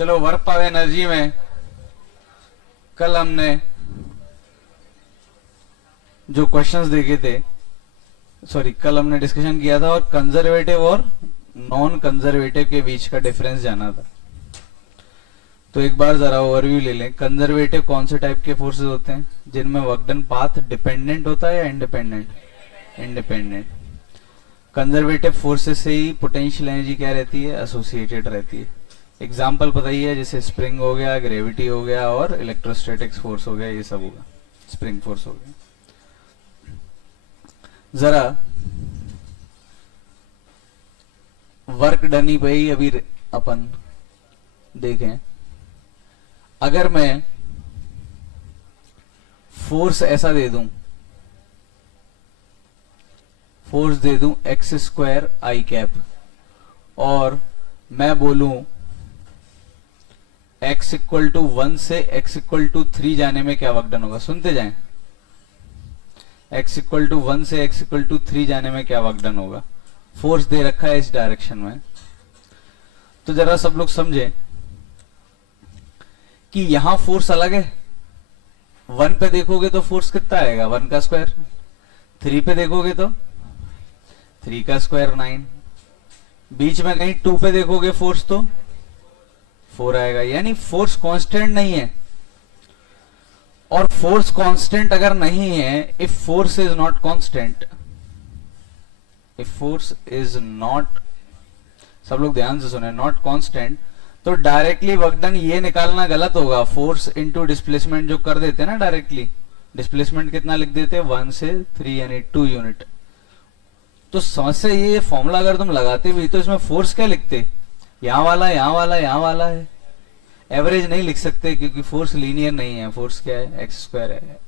चलो work power energy में कल हमने जो क्वेश्चंस देखे थे, कल हमने डिस्कशन किया था और कंजर्वेटिव और नॉन कंजर्वेटिव के बीच का डिफरेंस जाना था। तो एक बार जरा ओवरव्यू ले लें। कंजर्वेटिव कौन से टाइप के फोर्सेस होते हैं जिनमें वर्क डन पाथ डिपेंडेंट होता है या इंडिपेंडेंट? इंडिपेंडेंट। कंजर्वेटिव फोर्सेस से ही पोटेंशियल एनर्जी क्या रहती है? एसोसिएटेड रहती है। एग्जाम्पल बताइए, जैसे स्प्रिंग हो गया, ग्रेविटी हो गया और इलेक्ट्रोस्टैटिक्स फोर्स हो गया, ये सब होगा। स्प्रिंग फोर्स हो गया। जरा वर्क डनी पे ही अभी अपन देखें। अगर मैं फोर्स ऐसा दे दूं, फोर्स दे दूं एक्स स्क्वायर आई कैप, और मैं बोलूं x इक्वल टू 1 से x इक्वल टू 3 जाने में क्या वर्क डन होगा? सुनते जाएं। x इक्वल टू 1 से x इक्वल टू 3 जाने में क्या वर्क डन होगा? फोर्स दे रखा है इस डायरेक्शन में। तो जरा सब लोग समझे कि यहां फोर्स अलग है। 1 पे देखोगे तो फोर्स कितना आएगा? 1 का स्क्वायर। 3 पे देखोगे तो 3 का स्क्वायर 9। बीच में कहीं 2 पे देखोगे फोर्स तो 4 आएगा। यानी फोर्स कांस्टेंट नहीं है। और फोर्स कांस्टेंट अगर नहीं है, if force is not constant, if force is not, सब लोग ध्यान से सुने, नॉट कांस्टेंट, तो डायरेक्टली वर्क डन ये निकालना गलत होगा। फोर्स इनटू डिस्प्लेसमेंट जो कर देते हैं ना डायरेक्टली, डिस्प्लेसमेंट कितना लिख देते हैं? 1 से 3 यानी 2 यूनिट। तो समस्या ये फॉर्मूला अगर तुम लगाते भी तो इसमें फोर्स क्या लिखते? यहां वाला, यहां वाला, यहां वाला है। एवरेज नहीं लिख सकते क्योंकि फोर्स लीनियर नहीं है। फोर्स क्या है? एक्स स्क्वायर है।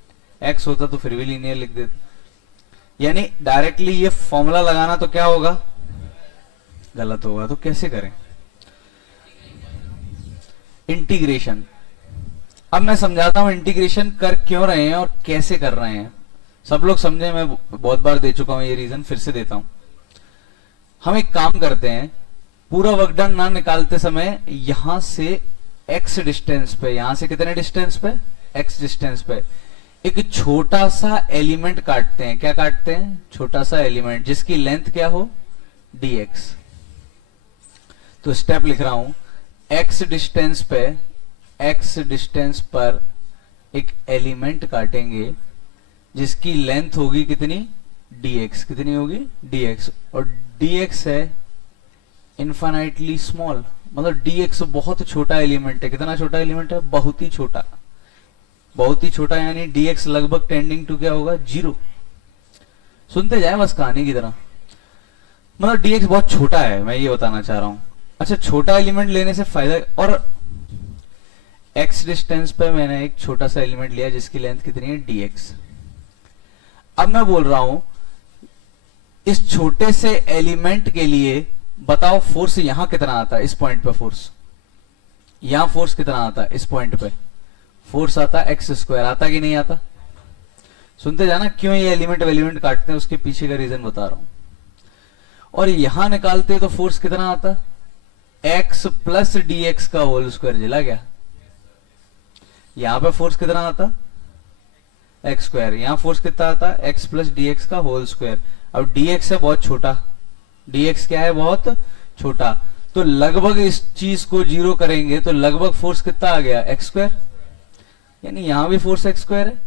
एक्स होता तो फिर भी लीनियर लिख देते। यानी डायरेक्टली ये फॉर्मूला लगाना तो क्या होगा? गलत होगा। तो कैसे करें? इंटीग्रेशन। अब मैं समझाता हूं इंटीग्रेशन कर क्यों रहे हैं और कैसे कर रहे हैं। सब लोग समझे, मैं बहुत बार दे चुका हूं ये रीजन, फिर से देता हूं। हम एक काम करते हैं, पूरा वर्क डन ना निकालते समय यहां से x डिस्टेंस पे, यहां से कितने डिस्टेंस पे? x डिस्टेंस पे एक छोटा सा एलिमेंट काटते हैं। क्या काटते हैं? छोटा सा एलिमेंट जिसकी लेंथ क्या हो? dx। तो स्टेप लिख रहा हूं, x डिस्टेंस पे, x डिस्टेंस पर एक एलिमेंट काटेंगे जिसकी लेंथ होगी कितनी? dx। कितनी होगी? dx। और dx है इनफाइनाइटली स्मॉल, मतलब dx बहुत छोटा एलिमेंट है। कितना छोटा एलिमेंट है? बहुत ही छोटा। बहुत ही छोटा यानी dx लगभग टेंडिंग टू क्या होगा? 0। सुनते जाए बस कहानी की तरह। मतलब dx बहुत छोटा है, मैं ये बताना चाह रहा हूं। अच्छा, छोटा एलिमेंट लेने से फायदा, और x डिस्टेंस पे मैंने एक छोटा सा एलिमेंट लिया जिसकी लेंथ कितनी है? dx। अब मैं बोल रहा हूं इस छोटे से एलिमेंट के लिए बताओ फोर्स यहां कितना आता है? इस पॉइंट पे फोर्स, यहां फोर्स कितना आता है? इस पॉइंट पे फोर्स आता है एक्स स्क्वायर। आता कि नहीं आता? सुनते जाना, क्यों ये एलिमेंट काटते हैं उसके पीछे का रीजन बता रहा हूं। और यहां निकालते तो फोर्स कितना आता? एक्स प्लस डी एक्स का होल स्क्वायर। जिला गया। यहां पे फोर्स कितना आता? X square. यहां फोर्स कितना आता? एक्स प्लस डी एक्स का होल स्क्वायर। अब डी एक्स है बहुत छोटा, dx क्या है? बहुत छोटा। तो लगभग इस चीज को 0 करेंगे तो लगभग फोर्स कितना आ गया? X square. यानी यहां भी फोर्स एक्स स्क्वायर है,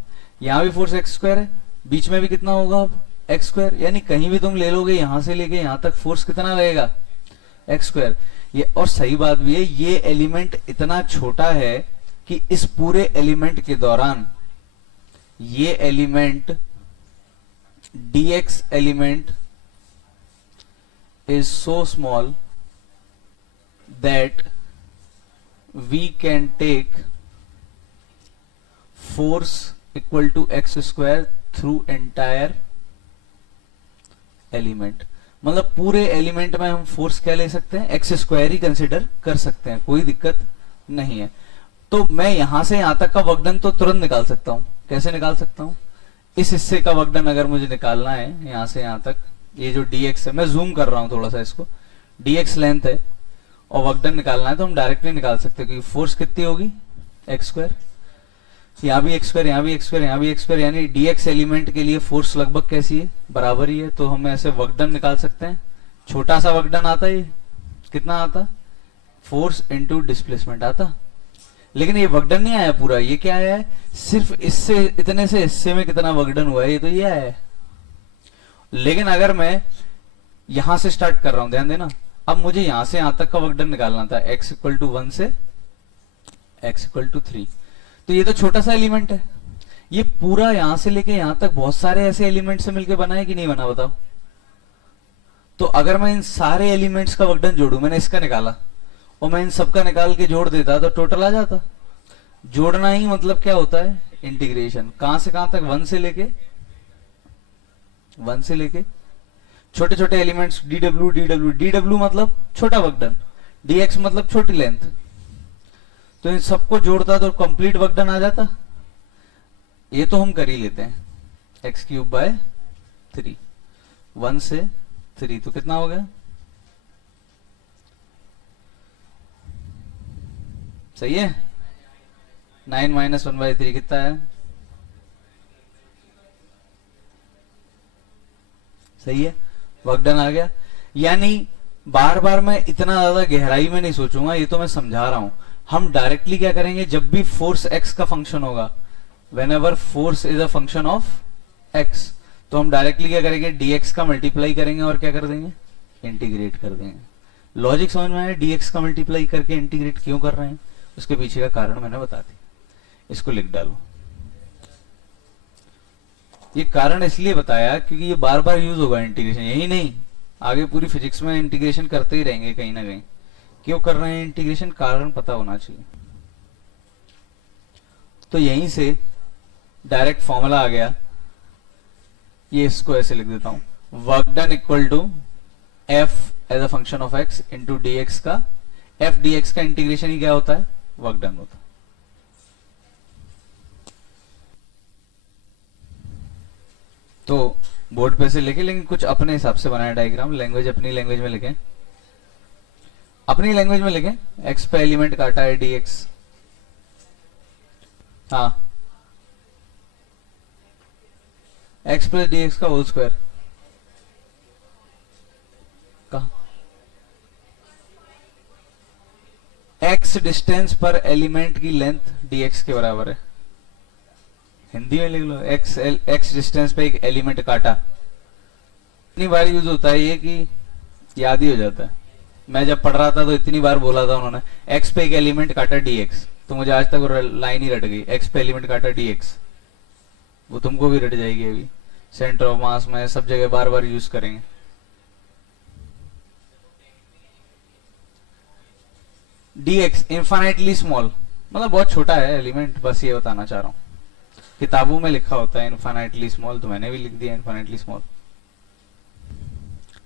यहां भी फोर्स एक्स स्क्वायर है, बीच में भी कितना होगा? अब एक्स स्क्वायर। यानी कहीं भी तुम ले लोगे, यहां से लेके यहां तक फोर्स कितना लगेगा? X square. ये और सही बात भी है, ये एलिमेंट इतना छोटा है कि इस पूरे एलिमेंट के दौरान ये element, dx element is so small that we can take force equal to x square through entire element। मतलब पूरे एलिमेंट में हम फोर्स क्या ले सकते हैं? एक्स स्क्वायर ही कंसिडर कर सकते हैं, कोई दिक्कत नहीं है। तो मैं यहां से यहां तक का वर्क डन तो तुरंत निकाल सकता हूं। कैसे निकाल सकता हूं? इस हिस्से का वर्क डन अगर मुझे निकालना है यहां से यहां तक, ये जो dx है, मैं जूम कर रहा हूं थोड़ा सा इसको, dx लेंथ है और वर्कडन निकालना है तो हम डायरेक्टली निकाल सकते हैं, क्योंकि फोर्स कितनी होगी एक्स स्क्वायर, यहाँ भी एक्स स्क्वायर, यहाँ भी एक्स स्क्वायर, यहाँ भी एक्स स्क्वायर, यानी डीएक्स एलिमेंट के लिए फोर्स लगभग कैसी है, बराबर ही है। तो हम ऐसे वर्कडन निकाल सकते हैं। छोटा सा वर्कडन आता है, कितना आता, फोर्स इनटू डिस्प्लेसमेंट आता। लेकिन ये वर्कडन नहीं आया पूरा, ये क्या आया है, सिर्फ इससे इतने से हिस्से में कितना वर्कडन हुआ है, ये तो ये आया है। लेकिन अगर मैं यहां से स्टार्ट कर रहा हूं, ध्यान देना, अब मुझे यहां से यहां तक का वर्कडन निकालना था, x इक्वल टू 1 से x इक्वल टू 3। तो ये तो छोटा सा एलिमेंट है, ये पूरा यहां से लेके यहां तक बहुत सारे ऐसे एलिमेंट से मिलकर बना है कि नहीं बना, बताओ। तो अगर मैं इन सारे एलिमेंट्स का वर्कडन जोड़ू, मैंने इसका निकाला और मैं इन सबका निकाल के जोड़ देता तो टोटल आ जाता। जोड़ना ही मतलब क्या होता है, इंटीग्रेशन। कहां से कहां तक, 1 से लेके छोटे छोटे एलिमेंट्स, dw dw dw मतलब छोटा वर्कडन, dx मतलब छोटी लेंथ। तो इन सबको जोड़ता तो कंप्लीट वर्कडन आ जाता। ये तो हम कर ही लेते हैं, x³/3, 1 से 3 तो कितना हो गया, सही है। 9 - 1/3 कितना है, सही है, वर्कडन आ गया। यानी बार बार मैं इतना ज्यादा गहराई में नहीं सोचूंगा, ये तो मैं समझा रहा हूं। हम डायरेक्टली क्या करेंगे, जब भी फोर्स x का फंक्शन होगा, when ever force is a function of x, तो हम डायरेक्टली क्या करेंगे, dx का मल्टीप्लाई करेंगे और क्या कर देंगे, इंटीग्रेट कर देंगे। लॉजिक समझ में आया, dx का मल्टीप्लाई करके इंटीग्रेट क्यों कर रहे हैं, उसके पीछे का कारण मैंने बता दिया। इसको लिख डालो। ये कारण इसलिए बताया क्योंकि ये बार बार यूज होगा इंटीग्रेशन, यही नहीं आगे पूरी फिजिक्स में इंटीग्रेशन करते ही रहेंगे कहीं ना कहीं। क्यों कर रहे हैं इंटीग्रेशन, कारण पता होना चाहिए। तो यहीं से डायरेक्ट फॉर्मूला आ गया, ये इसको ऐसे लिख देता हूं, work done equal to F as a function of X into D X का, एफ डी एक्स का इंटीग्रेशन ही क्या होता है, वर्क डन होता है। तो बोर्ड पे से लिखे, लेकिन कुछ अपने हिसाब से बनाए डायग्राम, लैंग्वेज अपनी लैंग्वेज में लिखें, अपनी लैंग्वेज में लिखें। एक्स पे एलिमेंट काटा है dx, हाँ, एक्स प्लस डी एक्स का होल स्क्वायर, कहा एक्स डिस्टेंस पर एलिमेंट की लेंथ dx के बराबर है। हिंदी में लिख लो, एक्स डिस्टेंस पे एक एलिमेंट काटा। इतनी बार यूज होता है ये कि याद ही हो जाता है। मैं जब पढ़ रहा था तो इतनी बार बोला था उन्होंने, एक्स पे एक एलिमेंट काटा dx, तो मुझे आज तक वो लाइन ही रट गई, एक्स पे एलिमेंट काटा dx। वो तुमको भी रट जाएगी अभी, सेंटर ऑफ मास में सब जगह बार बार यूज करेंगे। dx इन्फाइनाइटली स्मॉल, मतलब बहुत छोटा है एलिमेंट, बस ये बताना चाह रहा हूं। किताबों में लिखा होता है इन्फाइनाइटली स्मॉल, तो मैंने भी लिख दिया इन्फाइनाइटली स्मॉल।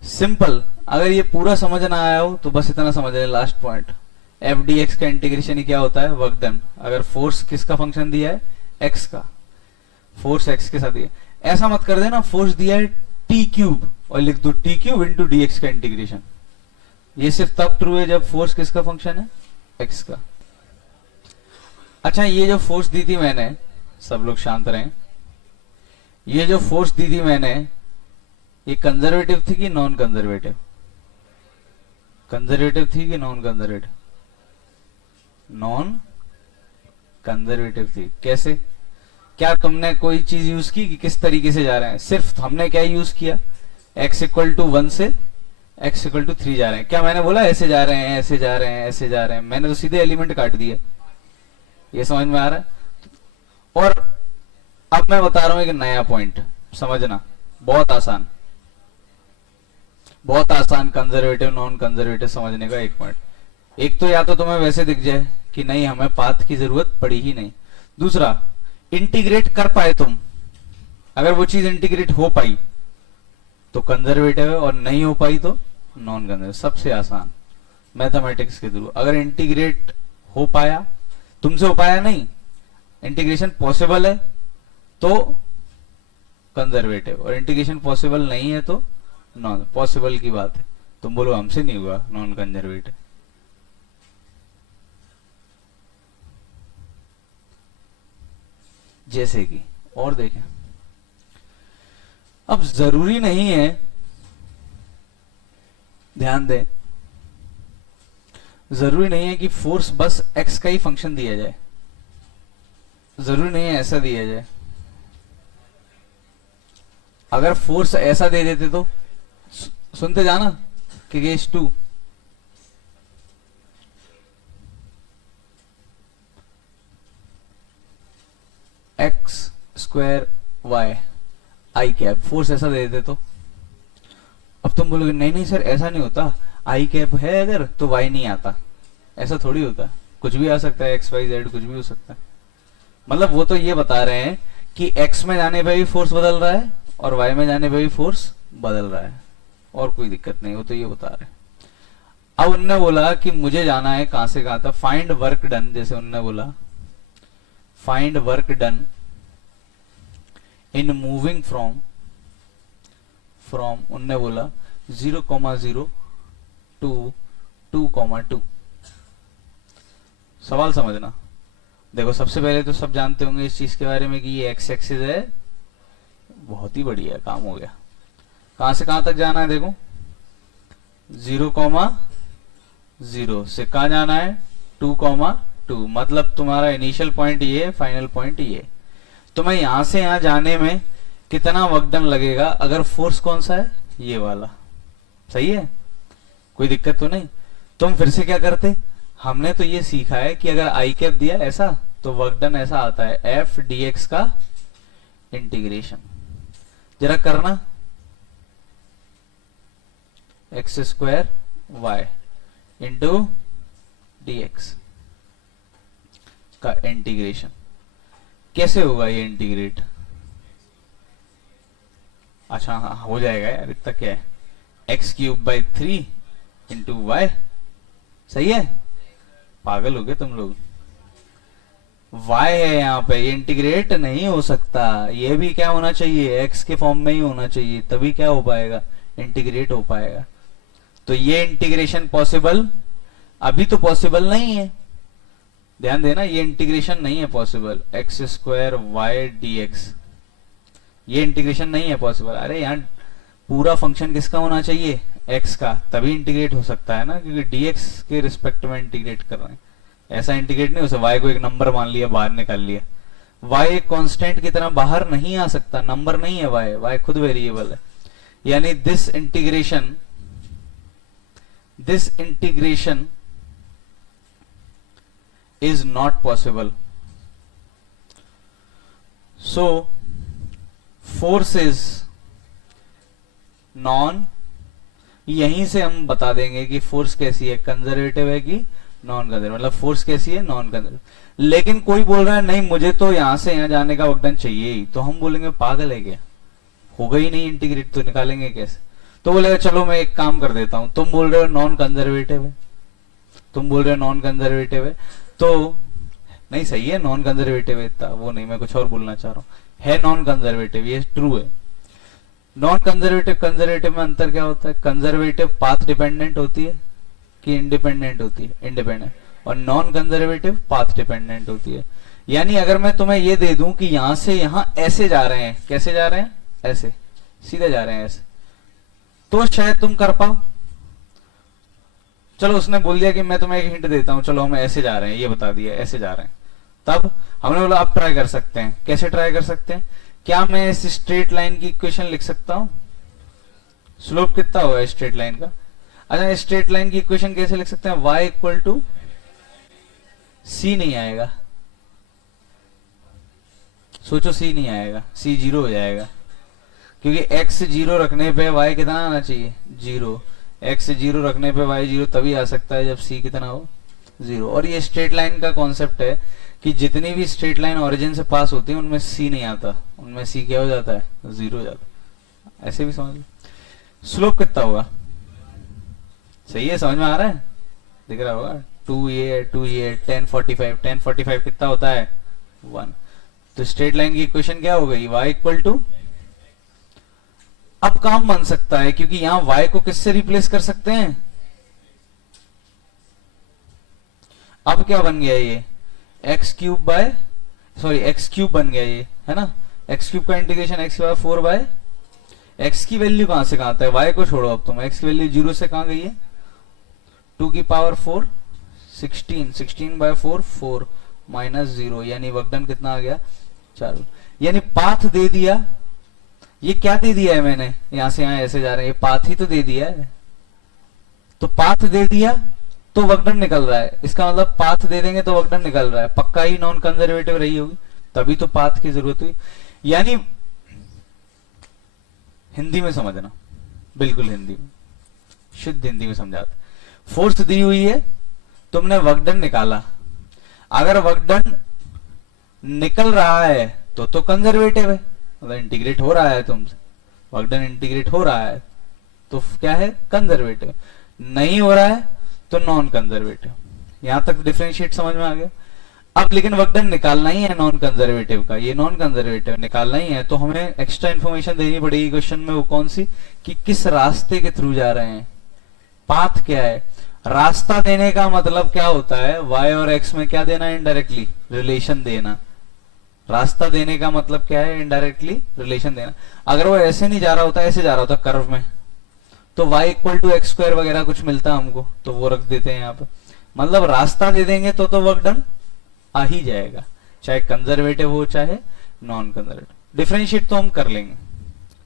सिंपल, अगर ये पूरा समझ ना आया हो तो बस इतना समझ ले, last point, F D X का इंटीग्रेशन ही क्या होता है, वर्क डन। अगर फोर्स किसका फंक्शन दिया है, एक्स का, फोर्स एक्स के साथ दिया, ऐसा मत कर देना फोर्स दिया है t³ और लिख दो t³ इंटू डी एक्स का इंटीग्रेशन। ये सिर्फ तब ट्रू है जब फोर्स किसका फंक्शन है, एक्स का। अच्छा, ये जो फोर्स दी थी मैंने, सब लोग शांत रहें, ये जो फोर्स दी थी मैंने, ये कंजर्वेटिव थी कि नॉन कंजर्वेटिव, कंजर्वेटिव थी कि नॉन कंजर्वेटिव, नॉन कंजर्वेटिव थी। कैसे, क्या तुमने कोई चीज यूज की कि किस तरीके से जा रहे हैं, सिर्फ हमने क्या यूज किया, x इक्वल टू 1 से x इक्वल टू 3 जा रहे हैं। क्या मैंने बोला ऐसे जा रहे हैं, ऐसे जा रहे हैं, ऐसे जा रहे हैं, मैंने तो सीधे एलिमेंट काट दिए। ये समझ में आ रहा है। और अब मैं बता रहा हूं एक नया पॉइंट, समझना, बहुत आसान, बहुत आसान कंजर्वेटिव नॉन कंजर्वेटिव समझने का एक पॉइंट। एक तो या तो तुम्हें वैसे दिख जाए कि नहीं हमें पाथ की जरूरत पड़ी ही नहीं, दूसरा इंटीग्रेट कर पाए तुम, अगर वो चीज इंटीग्रेट हो पाई तो कंजर्वेटिव है और नहीं हो पाई तो नॉन कंजर्वेटिव। सबसे आसान मैथमेटिक्स के थ्रू, अगर इंटीग्रेट हो पाया, तुमसे हो पाया नहीं, इंटीग्रेशन पॉसिबल है तो कंजर्वेटिव, और इंटीग्रेशन पॉसिबल नहीं है तो नॉन। पॉसिबल की बात है, तुम बोलो हमसे नहीं हुआ, नॉन कंजर्वेटिव। जैसे कि, और देखें, अब जरूरी नहीं है, ध्यान दें, जरूरी नहीं है कि फोर्स बस एक्स का ही फंक्शन दिया जाए, जरूरी नहीं है ऐसा दिया जाए। अगर फोर्स ऐसा दे देते तो, सुनते जाना, कि केस 2, एक्स स्क्वायर वाई आई कैप, फोर्स ऐसा दे देते तो, अब तुम बोलोगे नहीं नहीं सर ऐसा नहीं होता, आई कैप है अगर तो वाई नहीं आता, ऐसा थोड़ी होता, कुछ भी आ सकता है, एक्स वाई जेड कुछ भी हो सकता है। मतलब वो तो ये बता रहे हैं कि एक्स में जाने पे भी फोर्स बदल रहा है और वाई में जाने पे भी फोर्स बदल रहा है, और कोई दिक्कत नहीं, वो तो ये बता रहे हैं। अब उनने बोला कि मुझे जाना है कहां से कहां तक, फाइंड वर्क डन, जैसे उनने बोला find work done in moving from उनने बोला 0,0 टू 2,2। सवाल समझना, देखो सबसे पहले तो सब जानते होंगे इस चीज के बारे में कि ये एक्स एक्सिस है, बहुत ही बढ़िया काम हो गया। कहां से कहां तक जाना है, देखो 0,0 से कहां जाना है 2,2, मतलब तुम्हारा इनिशियल पॉइंट ये, फाइनल पॉइंट ये। तुम्हें यहां से यहां जाने में कितना वर्क डन लगेगा, अगर फोर्स कौन सा है, ये वाला, सही है, कोई दिक्कत तो नहीं। तुम फिर से क्या करते, हमने तो ये सीखा है कि अगर आई कैप दिया ऐसा तो वर्क डन ऐसा आता है, एफ डी एक्स का इंटीग्रेशन, जरा करना, X square Y into D X का इंटीग्रेशन। कैसे होगा ये इंटीग्रेट, अच्छा हाँ हो जाएगा यार, इतना क्या है, x³/3 इंटू वाई, सही है, पागल हो गए तुम लोग, y है यहाँ पे, ये इंटीग्रेट नहीं हो सकता, ये भी क्या होना चाहिए, x के फॉर्म में ही होना चाहिए, तभी क्या हो पाएगा, इंटीग्रेट हो पाएगा। तो ये इंटीग्रेशन पॉसिबल अभी तो पॉसिबल नहीं है, ध्यान देना, ये इंटीग्रेशन नहीं है पॉसिबल, x² dx, ये इंटीग्रेशन नहीं है पॉसिबल। अरे यहाँ पूरा फंक्शन किसका होना चाहिए, x का, तभी इंटीग्रेट हो सकता है ना, क्योंकि dx के रिस्पेक्ट में इंटीग्रेट कर रहे हैं, ऐसा इंटीग्रेट नहीं हो सकता, y को एक नंबर मान लिया, बाहर निकाल लिया, y एक कांस्टेंट की तरह बाहर नहीं आ सकता, नंबर नहीं है y खुद वेरिएबल है। यानी this integration is not possible. So force is non, यहीं से हम बता देंगे कि फोर्स कैसी है, कंजर्वेटिव है कि नॉन कंजर्वेटिव, मतलब फोर्स कैसी है, नॉन कंजर्वेटिव। लेकिन कोई बोल रहा है नहीं मुझे तो यहां से यहां जाने का वर्क डन चाहिए ही, तो हम बोलेंगे पागल है क्या, होगा ही नहीं इंटीग्रेट, तो निकालेंगे कैसे। तो बोलेगा चलो मैं एक काम कर देता हूं, तुम बोल रहे हो नॉन कंजर्वेटिव है, तुम बोल रहे हो नॉन कंजर्वेटिव है, तो नहीं सही है, नॉन कंजर्वेटिव है, इतना वो नहीं, मैं कुछ और बोलना चाह रहा हूं, है नॉन कंजर्वेटिव, ये ट्रू है। नॉन कंजर्वेटिव कंजर्वेटिव में अंतर क्या होता है, कंजर्वेटिव पाथ डिपेंडेंट होती है कि इंडिपेंडेंट होती है, इंडिपेंडेंट, और नॉन कंजर्वेटिव पाथ डिपेंडेंट होती है। यानी अगर मैं तुम्हें ये दे दूं कि यहां से यहां ऐसे जा रहे हैं, कैसे जा रहे हैं, ऐसे सीधे जा रहे हैं ऐसे, तो शायद तुम कर पाओ। चलो उसने बोल दिया कि मैं तुम्हें एक हिंट देता हूं, चलो हम ऐसे जा रहे हैं, ये बता दिया ऐसे जा रहे हैं, तब हमने बोला आप ट्राई कर सकते हैं। कैसे ट्राई कर सकते हैं, क्या मैं इस स्ट्रेट लाइन की इक्वेशन लिख सकता हूं, स्लोप कितना होगा स्ट्रेट लाइन का, अच्छा स्ट्रेट लाइन की इक्वेशन कैसे लिख सकते हैं, y इक्वल टू c, नहीं आएगा, सोचो c नहीं आएगा, c 0 हो जाएगा, क्योंकि x 0 रखने पे y कितना आना चाहिए, 0, x 0 रखने पे y 0 तभी आ सकता है जब c कितना हो, 0। और ये स्ट्रेट लाइन का कॉन्सेप्ट है कि जितनी भी स्ट्रेट लाइन ओरिजिन से पास होती है उनमें c नहीं आता, उनमें c क्या हो जाता है, 0 हो जाता है, ऐसे भी समझ लो। स्लोप कितना होगा, सही है, समझ में आ रहा है, दिख रहा होगा, 2a 1045 कितना होता है 1, तो स्ट्रेट लाइन की इक्वेशन क्या हो गई, y इक्वल टू, अब काम बन सकता है क्योंकि यहां y को किससे रिप्लेस कर सकते हैं, अब क्या बन गया ये x³ bye sorry x cube बन गया ये, है ना। एक्स क्यूब का integration X by 4 by X की वैल्यू कहां से कहां तक, वाई को छोड़ो अब तुम, एक्स की वैल्यू 0 से कहां गई है 2 की पावर 4 16, 16 बाय 4 4 माइनस 0, यानी वर्क डन कितना आ गया 4। यानी पाथ दे दिया, ये क्या दे दिया है मैंने, यहां से यहां ऐसे जा रहे हैं, ये पाथ ही तो दे दिया है। तो पाथ दे दिया तो वर्क डन निकल रहा है, इसका मतलब पाथ दे देंगे तो वर्क डन निकल रहा है, पक्का ही नॉन कंजर्वेटिव रही होगी, तभी तो पाथ की जरूरत हुई। यानी हिंदी में समझना, बिल्कुल हिंदी में, शुद्ध हिंदी में समझाते। फोर्स दी हुई है, तुमने वर्क डन निकाला, अगर वर्क डन निकल रहा है तो कंजर्वेटिव है, मतलब इंटीग्रेट हो रहा है तुमसे, वर्क डन इंटीग्रेट हो रहा है तो क्या है कंजर्वेटिव, नहीं हो रहा है तो नॉन कंजर्वेटिव। यहां तक डिफरेंशिएट समझ में आ गया। अब लेकिन वर्क डन निकालना ही है नॉन कंजर्वेटिव का, ये नॉन कंजर्वेटिव निकालना ही है, तो हमें एक्स्ट्रा इंफॉर्मेशन देनी पड़ेगी क्वेश्चन में, वो कौन सी, कि किस रास्ते के थ्रू जा रहे हैं, पाथ क्या है। रास्ता देने का मतलब क्या होता है, y और x में क्या देना है, इनडायरेक्टली रिलेशन देना। रास्ता देने का मतलब क्या है, इनडायरेक्टली रिलेशन देना। अगर वो ऐसे नहीं जा रहा होता, ऐसे जा रहा होता कर्व में, तो y equal to X square वगैरह कुछ मिलता हमको, तो वो रख देते हैं यहाँ पे। मतलब रास्ता दे देंगे तो वर्क डन आ ही जाएगा, चाहे कंजर्वेटिव हो चाहे नॉन कंजर्वेटिव। डिफरेंशिएट तो हम कर लेंगे,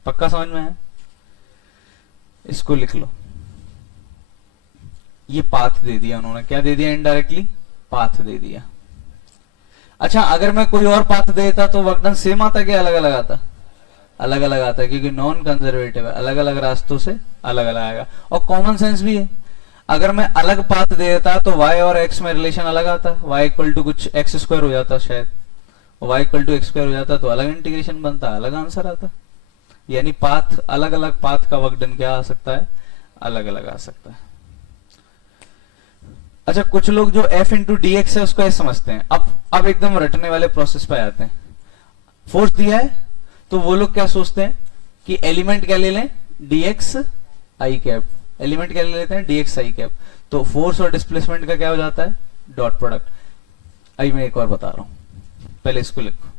पक्का समझ में है। इसको लिख लो, ये पाथ दे दिया उन्होंने, क्या दे दिया, इनडायरेक्टली पाथ दे दिया। अच्छा, अगर मैं कोई और पाथ देता तो वर्क डन सेम आता क्या अलग अलग आता, अलग अलग आता है, क्योंकि नॉन कंजर्वेटिव है, अलग अलग रास्तों से अलग अलग आएगा। और कॉमन सेंस भी है, अगर मैं अलग पाथ दे देता तो y और x में रिलेशन अलग आता, y इक्वल टू कुछ एक्स स्क्वायर हो जाता शायद, y equal to X square हो जाता तो अलग इंटीग्रेशन बनता, अलग आंसर आता। यानी पाथ अलग अलग, पाथ का वर्क डन क्या आ सकता है, अलग अलग आ सकता है। अच्छा, कुछ लोग जो f इंटू डी एक्स है उसको ऐसे समझते हैं। अब एकदम रटने वाले प्रोसेस पे आते हैं। फोर्स दिया है तो वो लोग क्या सोचते हैं कि एलिमेंट क्या ले लें, dx i कैप, एलिमेंट क्या ले लेते हैं, dx i कैप। तो फोर्स और डिस्प्लेसमेंट का क्या हो जाता है, डॉट प्रोडक्ट। अभी मैं एक और बता रहा हूं, पहले इसको लिखो,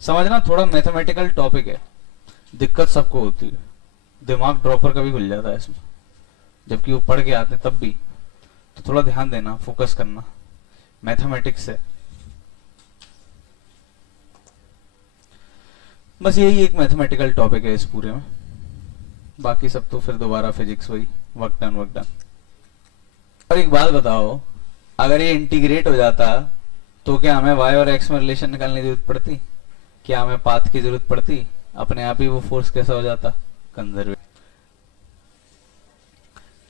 समझना, थोड़ा मैथमेटिकल टॉपिक है, दिक्कत सबको होती है, दिमाग ड्रॉपर का भी खुल जाता है इसमें, जबकि वो पढ़ के आते हैं तब भी। तो थोड़ा ध्यान देना, फोकस करना, मैथमेटिक्स है, बस यही एक मैथमेटिकल टॉपिक है इस पूरे में, बाकी सब तो फिर दोबारा फिजिक्स वही, वर्क डन वर्क डन। और एक बात बताओ, अगर ये इंटीग्रेट हो जाता तो क्या हमें y और x में रिलेशन निकालने की जरूरत पड़ती, क्या हमें पाथ की जरूरत पड़ती, अपने आप ही वो फोर्स कैसा हो जाता, कंजर्वेटिव।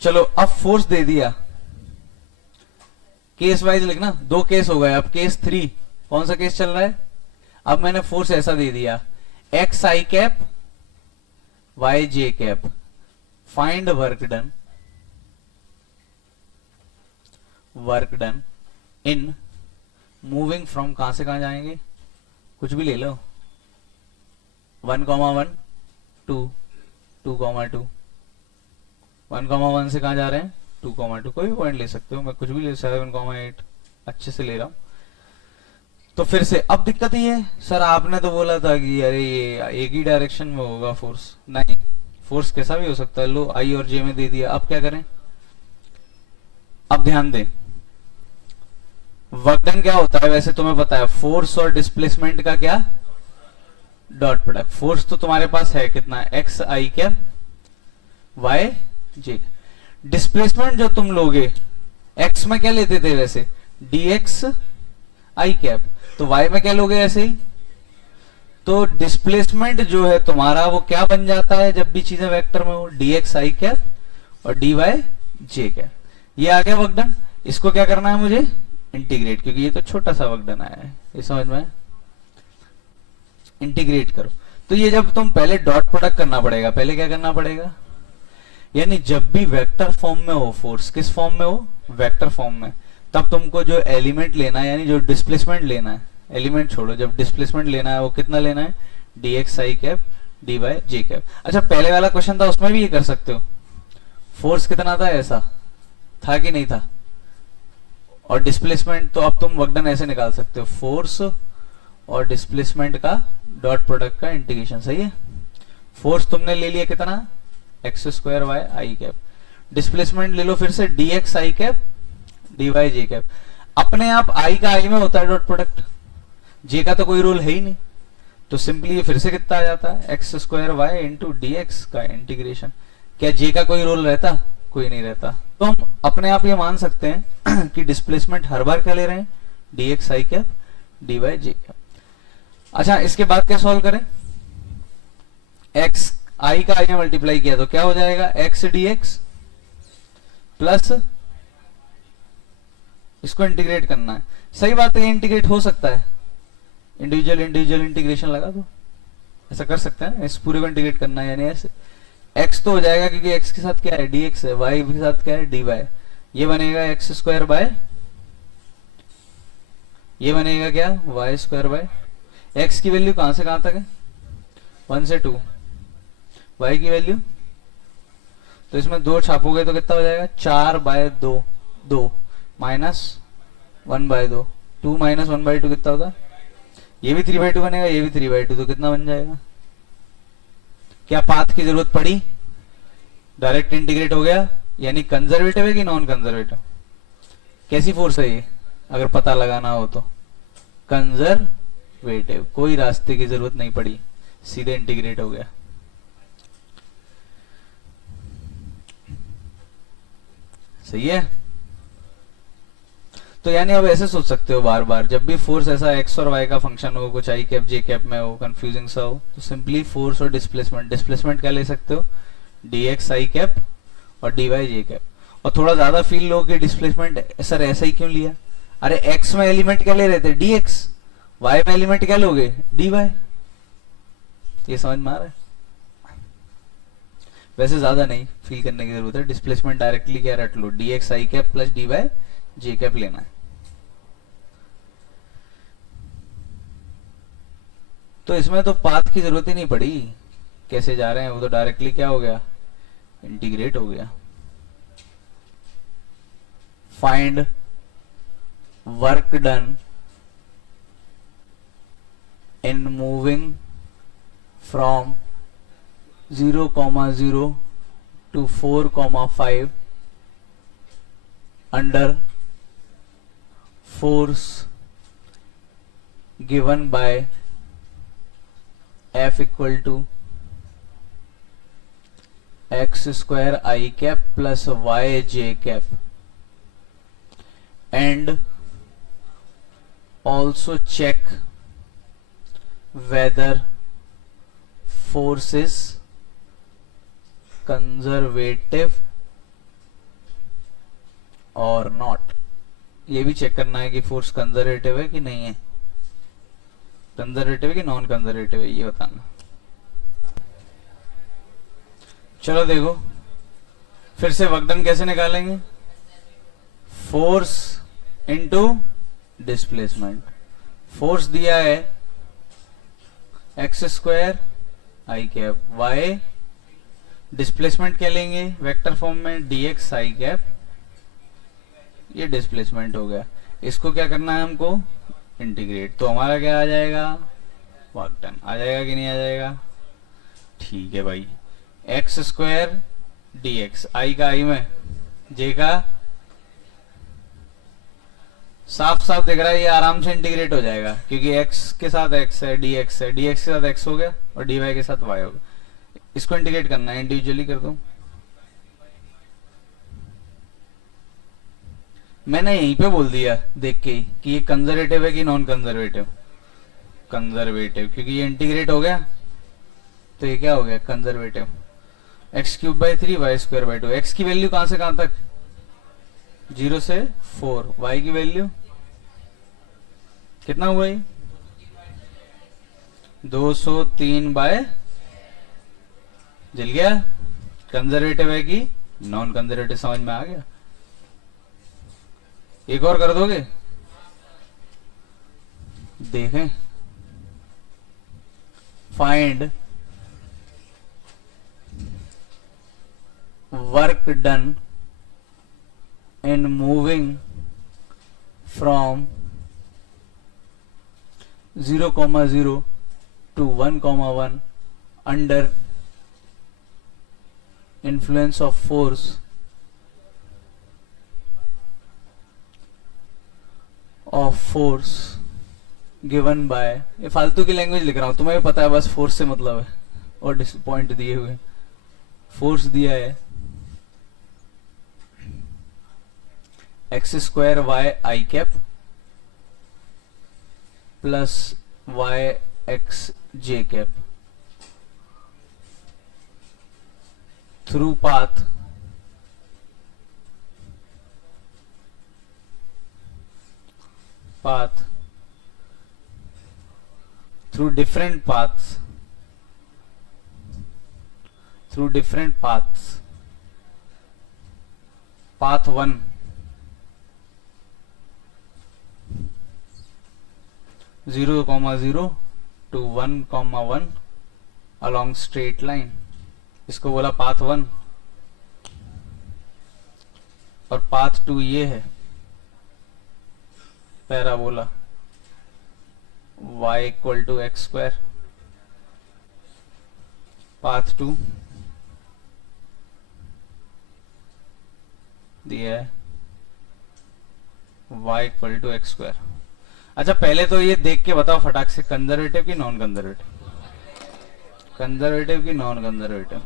चलो, अब फोर्स दे दिया, केस वाइज लिखना, दो केस हो गए, अब केस 3, कौन सा केस चल रहा है, अब मैंने फोर्स ऐसा दे दिया, X I cap Y J cap, find work done, work done in moving from, कहां से कहां जाएंगे, कुछ भी ले लो, 1,1 2 2,2, 1,1 से कहां जा रहे हैं, 2,2, कोई भी पॉइंट ले सकते हो, मैं कुछ भी ले, 7,8 अच्छे से ले रहा हूं। तो फिर से अब दिक्कत ये है, सर आपने तो बोला था कि अरे ये एक ही डायरेक्शन में होगा फोर्स, नहीं, फोर्स कैसा भी हो सकता है। लो आई और जे में दे दिया, अब क्या करें, अब ध्यान दें, वर्क डन क्या होता है वैसे तुम्हें पता है, फोर्स और डिस्प्लेसमेंट का क्या, डॉट प्रोडक्ट। फोर्स तो तुम्हारे पास है कितना, x I cap Y J, displacement जो तुम लोगे, एक्स में क्या लेते थे वैसे, डी एक्स आई कैप, तो y में क्या लोगे ऐसे ही, तो डिस्प्लेसमेंट जो है तुम्हारा वो क्या बन जाता है जब भी चीजें वेक्टर में हो, dx i कैप और dy j कैप। ये आ गया वर्क डन, इसको क्या करना है मुझे, इंटीग्रेट, क्योंकि ये तो छोटा सा वर्क डन आया है, ये समझ में, इंटीग्रेट करो। तो ये जब तुम पहले डॉट प्रोडक्ट करना पड़ेगा, पहले क्या करना पड़ेगा, यानी जब भी वेक्टर फॉर्म में हो फोर्स, किस फॉर्म में हो, वेक्टर फॉर्म में, तब तुमको जो एलिमेंट लेना है, यानी जो डिस्प्लेसमेंट लेना है, एलिमेंट छोड़ो, जब डिस्प्लेसमेंट लेना है वो कितना लेना है, dx i cap dy j cap. अच्छा, पहले वाला क्वेश्चन था उसमें भी ये कर सकते हो, फोर्स कितना था, ऐसा था कि नहीं था, और डिस्प्लेसमेंट, तो अब तुम वर्क डन ऐसे निकाल सकते हो, फोर्स और डिस्प्लेसमेंट का डॉट प्रोडक्ट का इंटीग्रेशन। सही है। फोर्स तुमने ले लिया कितना, एक्स स्क्वायर वाई आई कैप, डिस्प्लेसमेंट ले लो फिर से D x I cap D Y J cap. अपने आप आई का आई में होता है डॉट प्रोडक्ट, जे का तो कोई रोल है ही नहीं, तो सिंपली ये फिर से कितना आ जाता है, X square Y into D X का इंटीग्रेशन। क्या जे का कोई रोल रहता, कोई नहीं रहता। तो हम अपने आप ये मान सकते हैं कि डिस्प्लेसमेंट हर बार क्या ले रहे हैं, D x I cap D Y J cap. अच्छा, इसके बाद क्या सॉल्व करें, एक्स आई का आई में मल्टीप्लाई किया तो क्या हो जाएगा, एक्स डी एक्स प्लस इसको इंटीग्रेट करना है। सही बात है, ये इंटीग्रेट हो सकता है, इंडिविजुअल इंडिविजुअल इंटीग्रेशन लगा दो, ऐसा कर सकते हैं। इस पूरे को इंटीग्रेट करना है, यानी ऐसे x तो हो जाएगा क्योंकि x के साथ क्या है dx है, y के साथ क्या है dy, ये बनेगा एक्स स्क्वायर बाय, ये बनेगा क्या वाई स्क्वायर बाय, x की वैल्यू कहां से कहां तक है, 1 से 2, y की वैल्यू, तो इसमें 2 छापोगे तो कितना हो जाएगा 4 by 2, 2 minus 1 by 2, 2 minus 1 by 2 कितना होता है, ये भी 3/2 बनेगा, ये भी 3/2, तो कितना बन जाएगा। क्या पाथ की जरूरत पड़ी, डायरेक्ट इंटीग्रेट हो गया, यानी कंजर्वेटिव है कि नॉन कंजर्वेटिव, कैसी फोर्स है ये, अगर पता लगाना हो तो कंजर्वेटिव, कोई रास्ते की जरूरत नहीं पड़ी, सीधे इंटीग्रेट हो गया। सही है। तो यानी अब ऐसे सोच सकते हो बार बार, जब भी फोर्स ऐसा एक्स और वाई का फंक्शन हो, कुछ आई कैप जे कैप में हो, कंफ्यूजिंग सा हो, तो सिंपली फोर्स और डिस्प्लेसमेंट, डिस्प्लेसमेंट क्या ले सकते हो, डी एक्स आई कैप और डी वाई जे कैप। और थोड़ा ज्यादा फील लो कि डिस्प्लेसमेंट सर ऐसा ही क्यों लिया, अरे एक्स में एलिमेंट क्या ले रहे थे डी एक्स, वाई में एलिमेंट क्या लोगे डी वाई, ये समझ में आ रहा है। वैसे ज्यादा नहीं फील करने की जरूरत है, डिस्प्लेसमेंट डायरेक्टली क्या रट लो, D x I cap plus D Y J cap लेना है। तो इसमें तो पाथ की जरूरत ही नहीं पड़ी, कैसे जा रहे हैं वो तो डायरेक्टली क्या हो गया, इंटीग्रेट हो गया। Find work done in moving from 0,0 to 4,5 under force given by F equal to x square I cap plus y j cap, and also check whether force is conservative और not. ये भी check करना है कि force conservative है कि नहीं है, कंजर्वेटिव है कि नॉन कंजर्वेटिव है, ये बताना। चलो देखो फिर से वर्क डन कैसे निकालेंगे, फोर्स इनटू डिस्प्लेसमेंट। फोर्स दिया है एक्स स्क्वायर आई कैप, वाई डिस्प्लेसमेंट क्या लेंगे वेक्टर फॉर्म में dx आई कैप, ये डिस्प्लेसमेंट हो गया। इसको क्या करना है हमको इंटीग्रेट, तो हमारा क्या आ जाएगा वर्क डन आ जाएगा कि नहीं आ जाएगा। ठीक है भाई, एक्स स्क्वायर डी एक्स, आई का आई में जे का साफ साफ दिख रहा है, ये आराम से इंटीग्रेट हो जाएगा क्योंकि x के साथ x है, dx है, dx के साथ x हो गया और dy के साथ y हो गया। इसको इंटीग्रेट करना है, इंडिविजुअली कर दो। मैंने यहीं पे बोल दिया देख के ही कि ये कंजर्वेटिव है कि नॉन कंजर्वेटिव, कंजर्वेटिव, क्योंकि ये इंटीग्रेट हो गया तो ये क्या हो गया कंजर्वेटिव। x³/3 y²/2, x की वैल्यू कहां से कहां तक 0 से 4, y की वैल्यू कितना हुआ ये 203/, जल गया, कंजर्वेटिव है कि नॉन कंजर्वेटिव समझ में आ गया। एक और कर दोगे, देखें, find work done in moving from 0,0 to 1,1 under influence of force given by, ये फालतू की लैंग्वेज लिख रहा हूं, तुम्हें भी पता है, बस फोर्स से मतलब है, और पॉइंट दिए हुए, फोर्स दिया है x² y I cap plus y x j cap through path through different paths path 1 0,0 to 1,1 along straight line, इसको बोला पाथ 1, और पाथ 2 ये है parabola y equal to x², path 2 दिया है y इक्वल टू x²। अच्छा पहले तो ये देख के बताओ फटाक से, कंजर्वेटिव की नॉन कंजर्वेटिव, कंजर्वेटिव की नॉन कंजर्वेटिव,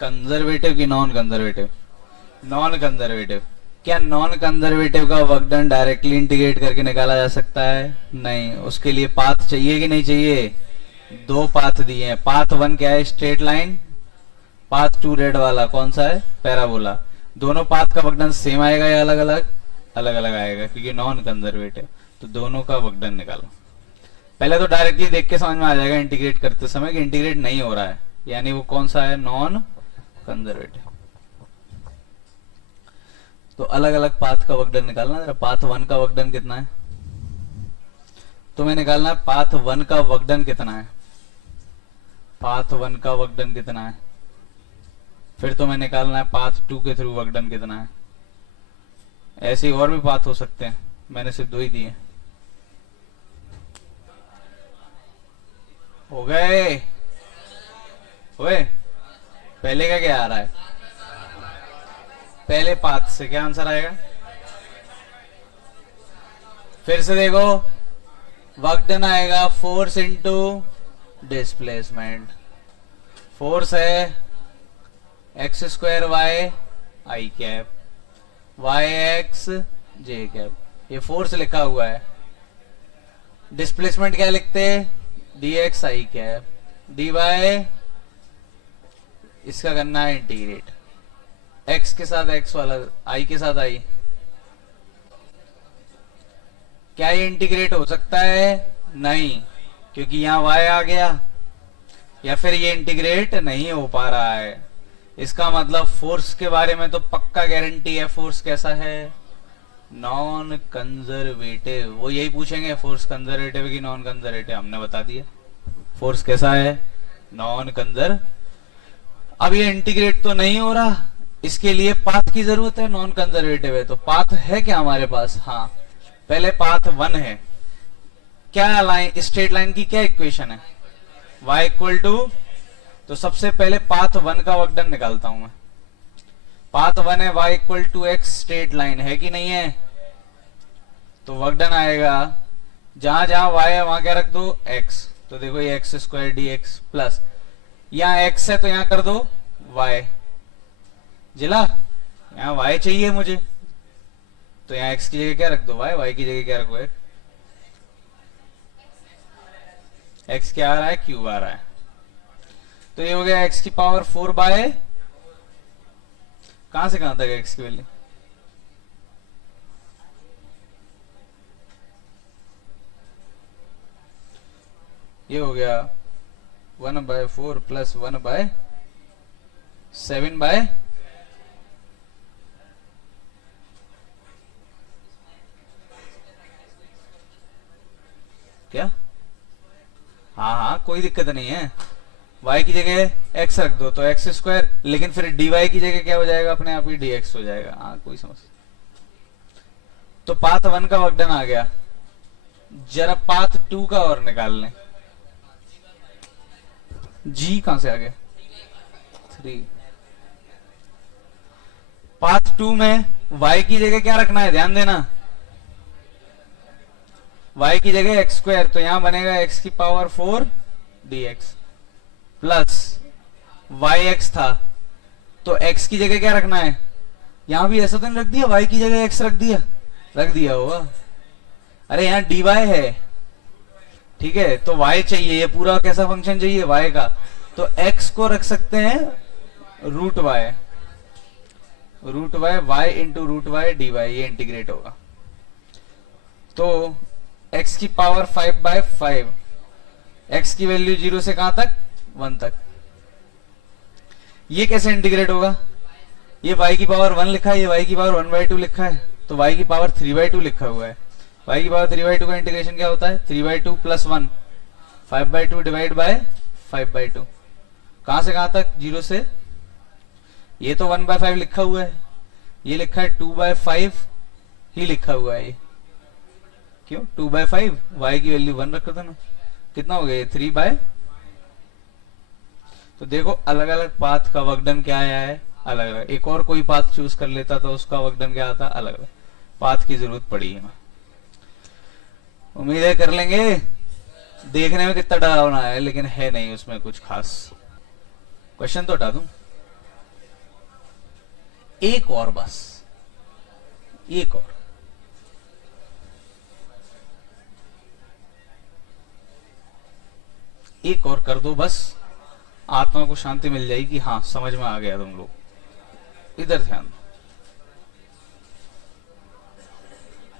कंजर्वेटिव की नॉन कंजर्वेटिव, नॉन कंजर्वेटिव। क्या नॉन कंजर्वेटिव का वर्क डन डायरेक्टली इंटीग्रेट करके निकाला जा सकता है? नहीं, उसके लिए पाथ चाहिए कि नहीं चाहिए? दो पाथ दिए हैं, पाथ 1 क्या है? स्ट्रेट लाइन, पाथ 2 रेड वाला कौन सा है? पैराबोला। दोनों पाथ का वर्क डन सेम आएगा या अलग अलग? अलग अलग आएगा, क्योंकि नॉन कंजर्वेटिव, तो दोनों का वर्क डन निकालो। पहले तो डायरेक्टली देख के समझ में आ जाएगा इंटीग्रेट करते समय कि इंटीग्रेट नहीं हो रहा है, यानी वो कौन सा है? Non conservative. तो अलग अलग पाथ का वर्क डन निकालना। जरा पाथ 1 का वर्क डन कितना है तुम्हें निकालना है। पाथ 1 का वर्क डन कितना है? पाथ 1 का वर्क डन कितना है? फिर तुम्हें निकालना है पाथ 2 के थ्रू वर्क डन कितना है। ऐसे और भी पाथ हो सकते हैं, मैंने सिर्फ 2 ही दिए। हो गए? हुए? पहले का क्या आ रहा है? पहले पाथ से क्या आंसर आएगा? फिर से देखो, वर्क डन आएगा फोर्स इंटू डिस्प्लेसमेंट। फोर्स है x² y I cap, y x j cap, ये फोर्स लिखा हुआ है। डिस्प्लेसमेंट क्या लिखते? dx I कैप, dy इसका करना है इंटीग्रेट, x के साथ x वाला, i के साथ i। क्या ये इंटीग्रेट हो सकता है? नहीं, क्योंकि यहां y आ गया, या फिर ये इंटीग्रेट नहीं हो पा रहा है। इसका मतलब फोर्स के बारे में तो पक्का गारंटी है। फोर्स कैसा है? Non conservative. वो यही पूछेंगे, फोर्स कंजर्वेटिव की नॉन कंजर्वेटिव, हमने बता दिया फोर्स कैसा है? नॉन कंजर। अब ये इंटीग्रेट तो नहीं हो रहा, इसके लिए पाथ की जरूरत है, नॉन कंजर्वेटिव है। तो पाथ है क्या हमारे पास? हाँ, पहले पाथ 1 है। क्या लाइन, स्ट्रेट लाइन की क्या इक्वेशन है? y इक्वल टू, तो सबसे पहले पाथ 1 का वर्क डन निकालता हूं मैं। पाथ 1 है y equal to x, straight line है कि नहीं है? तो वर्क डन आएगा, जहां जहां y है वहां क्या रख दो? x। तो देखो ये x² dx प्लस, यहां x है तो यहां कर दो y। जिला, यहां y चाहिए मुझे, तो यहां x की जगह क्या रख दो? y की जगह क्या रखो? x क्या आ रहा है? q आ रहा है। तो ये हो गया x की पावर 4 बाय, कहां से कहां तक x की वैल्यू? ये हो गया 1/4 प्लस 1/7 बाय, क्या? हाँ, कोई दिक्कत नहीं है। y की जगह x रख दो तो x², लेकिन फिर dy की जगह क्या हो जाएगा? अपने आप ही dx हो जाएगा। हाँ, कोई समस्या। तो पाथ 1 का वर्क डन आ गया। जरा पाथ 2 का और निकाल लें। जी कहां से आ गया? 3। पाथ 2 में y की जगह क्या रखना है, ध्यान देना। y की जगह एक्स स्क्वायर, तो यहां बनेगा x की पावर 4 dx प्लस yx था, तो x की जगह क्या रखना है, यहां भी ऐसा तो नहीं रख दिया, y की जगह x रख दिया होगा। अरे यहां dy है, ठीक है, तो y चाहिए, ये पूरा कैसा फंक्शन चाहिए, y का, तो x को रख सकते हैं root y y into root y dy, ये इंटीग्रेट होगा। तो x की पावर 5/5, x की वैल्यू 0 से कहां तक, 1 तक। ये कैसे इंटीग्रेट होगा, ये y की पावर 1 लिखा है, ये y की पावर 1/2 लिखा है, तो y की पावर 3/2 लिखा हुआ है। y की पावर 3/2 का इंटीग्रेशन क्या होता है, 3/2 प्लस 1, 5/2 डिवाइड बाय 5/2, कहां से कहां तक, 0 से, ये तो 1/5 लिखा हुआ है, ये लिखा है 2/5 ही लिखा हुआ है, क्यों 2/5, y की वैल्यू 1 रखा था ना, कितना हो गया 3/, तो देखो अलग अलग पाथ का वर्क डन क्या आया है, अलग अलग। एक और कोई पाथ चूज कर लेता तो उसका वर्क डन क्या आता, अलग अलग। पाथ की जरूरत पड़ी है, उम्मीद है कर लेंगे। देखने में कितना डरावना है, लेकिन है नहीं उसमें कुछ खास। क्वेश्चन तो हटा दूं, एक और बस, एक और कर दो बस, आत्मा को शांति मिल जाएगी। हाँ समझ में आ गया तुम लोग, इधर ध्यान।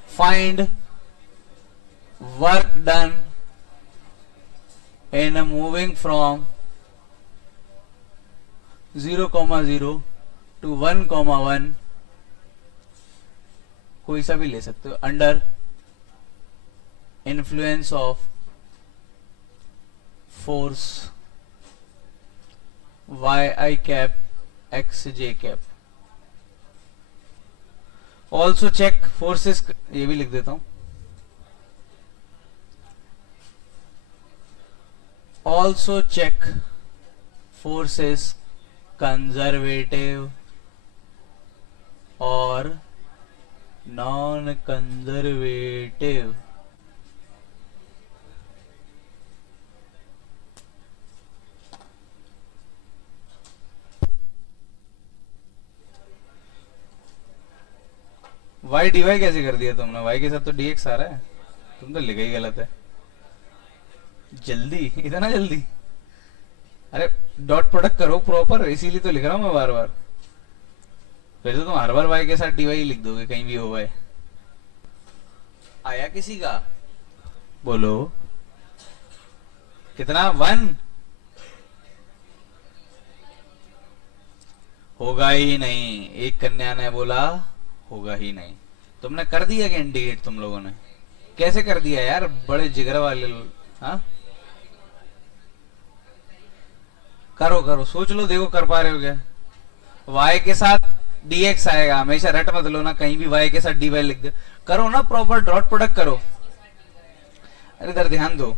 Find work done in moving from 0,0 to 1,1, कोई सा भी ले सकते हो, under influence of force y cap x j cap. Also check forces, ये भी लिख देता हूं, ऑल्सो चेक फोर्सेस कंजर्वेटिव और नॉन कंजर्वेटिव। y dy कैसे कर दिया तुमने, y के साथ तो dx आ रहा है, तुम तो लिखा ही गलत है। जल्दी, इतना जल्दी, अरे डॉट प्रोडक्ट करो प्रॉपर, इसीलिए तो लिख रहा हूं मैं बार बार। फिर तो तुम हर बार y के साथ dy लिख दोगे, कहीं भी हो गए। आया किसी का, बोलो कितना, 1 होगा ही नहीं, एक कन्या ने बोला होगा ही नहीं। तुमने कर दिया क्या इंडिकेट, तुम लोगों ने कैसे कर दिया यार, बड़े जिगर वाले लोग। हाँ करो करो, सोच लो, देखो कर पा रहे हो क्या। y के साथ dx आएगा, हमेशा रट मत लो ना, कहीं भी y के साथ dy लिख दो, करो ना प्रॉपर डॉट प्रोडक्ट करो। अरे इधर ध्यान दो,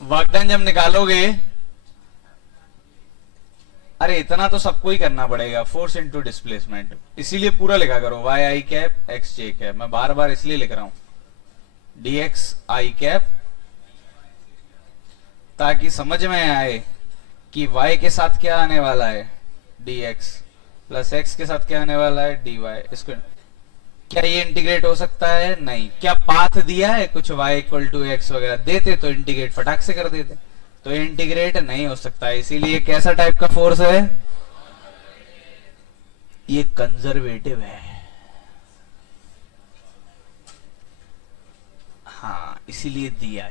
वर्क डन जब निकालोगे, अरे इतना तो सबको ही करना पड़ेगा, फोर्स इनटू डिस्प्लेसमेंट, इसीलिए पूरा लिखा करो, y i cap x j cap. मैं बार बार इसलिए लिख रहा हूं dx i कैप, ताकि समझ में आए कि y के साथ क्या आने वाला है dx, प्लस x के साथ क्या आने वाला है dy। इसको क्या ये इंटीग्रेट हो सकता है, नहीं। क्या पाथ दिया है कुछ y इक्वल टू x वगैरह, देते तो इंटीग्रेट फटाक से कर देते, तो इंटीग्रेट नहीं हो सकता है। इसीलिए कैसा टाइप का फोर्स है, ये कंजर्वेटिव है। हाँ इसीलिए दिया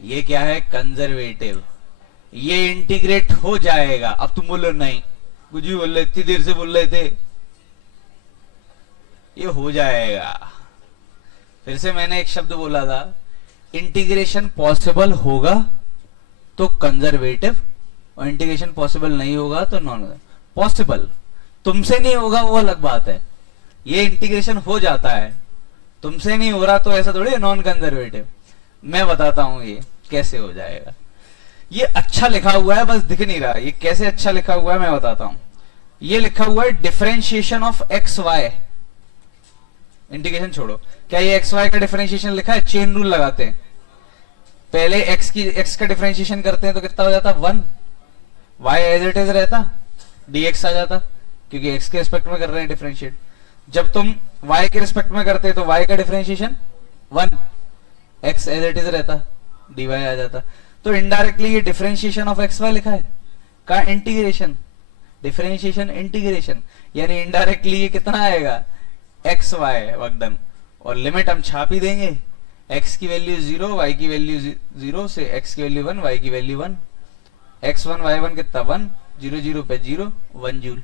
ये क्या है, कंजर्वेटिव। ये इंटीग्रेट हो जाएगा। अब तुम बोलो नहीं, कुछ भी बोल रहे, इतनी देर से बोल रहे थे, ये हो जाएगा। फिर से मैंने एक शब्द बोला था, इंटीग्रेशन पॉसिबल होगा तो कंजर्वेटिव, और इंटीग्रेशन पॉसिबल नहीं होगा तो नॉन पॉसिबल। तुमसे नहीं होगा वो अलग बात है, ये इंटीग्रेशन हो जाता है, तुमसे नहीं हो रहा तो ऐसा थोड़ी नॉन कंजर्वेटिव। मैं बताता हूं ये कैसे हो जाएगा। ये अच्छा लिखा हुआ है, बस दिख नहीं रहा। ये कैसे अच्छा लिखा हुआ है मैं बताता हूं। ये लिखा हुआ है differentiation of X Y. Integration छोड़ो, क्या ये एक्स वाई का डिफरेंशिएशन लिखा है? चेन रूल लगाते हैं, पहले एक्स का डिफरेंशिएशन करते हैं तो कितना हो जाता? 1। वाई एज इट इज रहता, dx आ जाता, क्योंकि एक्स के रिस्पेक्ट में कर रहे हैं डिफरेंशिएट। जब तुम y के रिस्पेक्ट में करते तो y का differentiation 1, x as it is रहता, dy आ जाता। तो इनडायरेक्टली ये डिफरेंशिएशन ऑफ एक्स वाई लिखा है का इंटीग्रेशन, डिफरेंशिएशन इंटीग्रेशन, यानी इनडायरेक्टली ये कितना आएगा? एक्स वाई वक्डन। और लिमिट हम छाप ही देंगे, x की वैल्यू 0, y की वैल्यू 0 से x की वैल्यू 1, y की वैल्यू 1, x1 y1 कितना? 1, 0 0 पे 0, 1 जूल।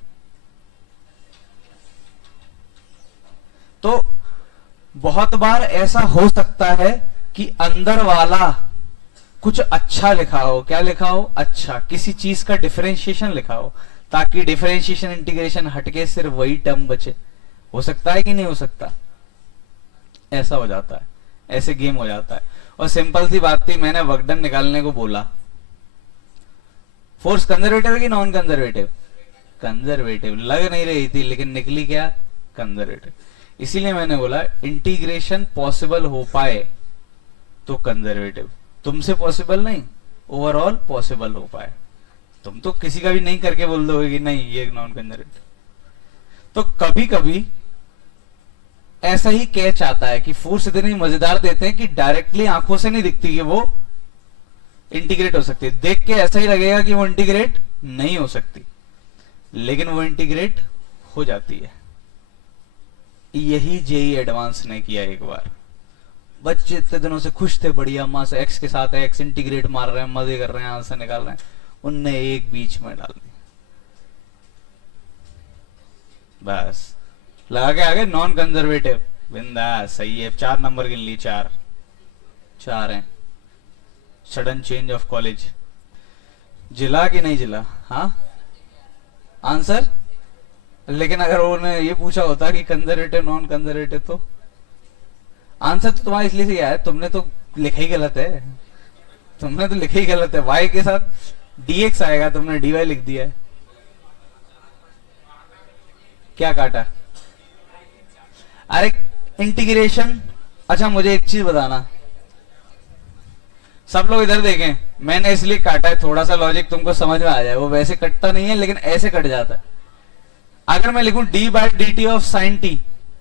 तो बहुत बार ऐसा हो सकता है कि अंदर वाला कुछ अच्छा लिखा हो। क्या लिखा हो? अच्छा, किसी चीज का डिफरेंशिएशन लिखा हो, ताकि डिफरेंशिएशन इंटीग्रेशन हटके सिर्फ वही टर्म बचे। हो सकता है कि नहीं हो सकता? ऐसा हो जाता है, ऐसे गेम हो जाता है। और सिंपल सी बात थी, मैंने वर्कडन निकालने को बोला। फोर्स कंजर्वेटिव है कि नॉन कंजर्वेटिव? कंजर्वेटिव लग नहीं रही थी, लेकिन निकली क्या? कंजर्वेटिव। इसीलिए मैंने बोला इंटीग्रेशन पॉसिबल हो पाए तो कंजर्वेटिव, तुमसे पॉसिबल नहीं, ओवरऑल पॉसिबल हो पाए। तुम तो किसी का भी नहीं करके बोल दोगे कि नहीं ये नॉन कंजर्वेटिव। तो कभी कभी ऐसा ही कैच आता है कि फोर्स इतनी मजेदार देते हैं कि डायरेक्टली आंखों से नहीं दिखती कि वो इंटीग्रेट हो सकती है। देख के ऐसा ही लगेगा कि वो इंटीग्रेट नहीं हो सकती, लेकिन वो इंटीग्रेट हो जाती है। यही जेई एडवांस ने किया एक बार। बच्चे इतने दिनों से खुश थे, बढ़िया मां से एक्स के साथ है, एक्स इंटीग्रेट मार रहे हैं, मजे कर रहे हैं, आंसर निकाल रहे हैं, उनने एक बीच में डाल दी, बस लगा के आगे नॉन कंजर्वेटिव। बिंदास, सही है। 4 नंबर गिन ली, 4 हैं। सडन चेंज ऑफ कॉलेज, जिला कि नहीं जिला? हाँ आंसर। लेकिन अगर उन्होंने ये पूछा होता कि कंजर्वेटिव नॉन कंजर्वेटिव, तो आंसर तो तुम्हारा इसलिए से आया है, तुमने तो लिखा ही गलत है। तुमने तो लिखा ही गलत है। y के साथ dx आएगा, तुमने dy लिख दिया है। क्या काटा? अरे इंटीग्रेशन। अच्छा मुझे एक चीज बताना, सब लोग इधर देखें, मैंने इसलिए काटा है, थोड़ा सा लॉजिक तुमको समझ में आ जाए। वो वैसे कटता नहीं है, लेकिन ऐसे कट जाता है। अगर मैं लिखूं d by D T of sine T,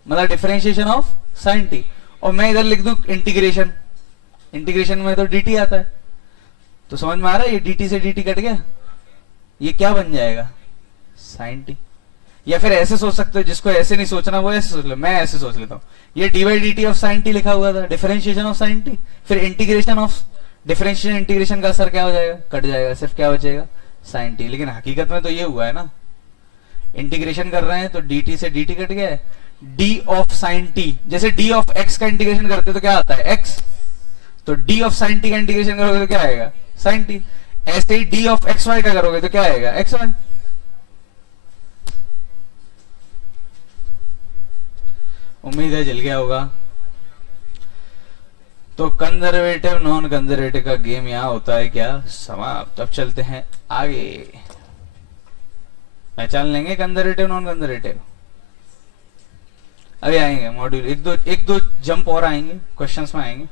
मतलब डिफरेंशिएशन ऑफ साइन टी, और मैं इधर लिख दूं इंटीग्रेशन, इंटीग्रेशन में तो dt आता है, तो समझ में आ रहा है ये dt से dt कट गया, ये क्या बन जाएगा? Sine T. या फिर ऐसे सोच सकते हो, जिसको ऐसे नहीं सोचना वो ऐसे सोच लो, मैं ऐसे सोच लेता हूँ। ये D by D T of sine T लिखा हुआ था, डिफरेंशिएशन ऑफ साइन टी, फिर इंटीग्रेशन ऑफ डिफरेंशिएशन, इंटीग्रेशन का असर क्या हो जाएगा? कट जाएगा, सिर्फ क्या बचेगा? Sine T. लेकिन हकीकत में तो ये हुआ है ना, इंटीग्रेशन कर रहे हैं तो dt से dt कट गया है, d ऑफ साइन t, जैसे d ऑफ x का इंटीग्रेशन करते तो क्या आता है? x, तो d ऑफ साइन t का इंटीग्रेशन करोगे तो क्या आएगा? Sine t। ऐसे ही d ऑफ xy का करोगे तो क्या आएगा? xy। उम्मीद है जल गया होगा। तो कंजर्वेटिव नॉन कंजर्वेटिव का गेम यहां होता है क्या? समाप्त। अब चलते हैं आगे, पहचान लेंगे कंजर्वेटिव नॉन कंजर्वेटिव। अभी आएंगे मॉड्यूल, एक दो जंप और आएंगे, क्वेश्चंस में आएंगे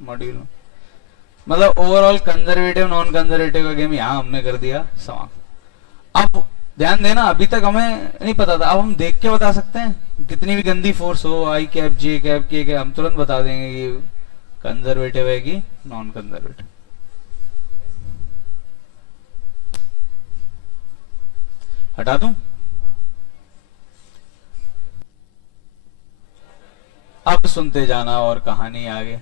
मॉड्यूल में। मतलब ओवरऑल कंजर्वेटिव नॉन कंजर्वेटिव का गेम यहां हमने कर दिया समाप्त। अब ध्यान देना, अभी तक हमें नहीं पता था, अब हम देख के बता सकते हैं। कितनी भी गंदी फोर्स हो, आई कैप जे कैप के कैप, हम तुरंत बता देंगे कि कंजर्वेटिव है कि नॉन कंजर्वेटिव। हटा दूं? अब सुनते जाना और कहानी आगे।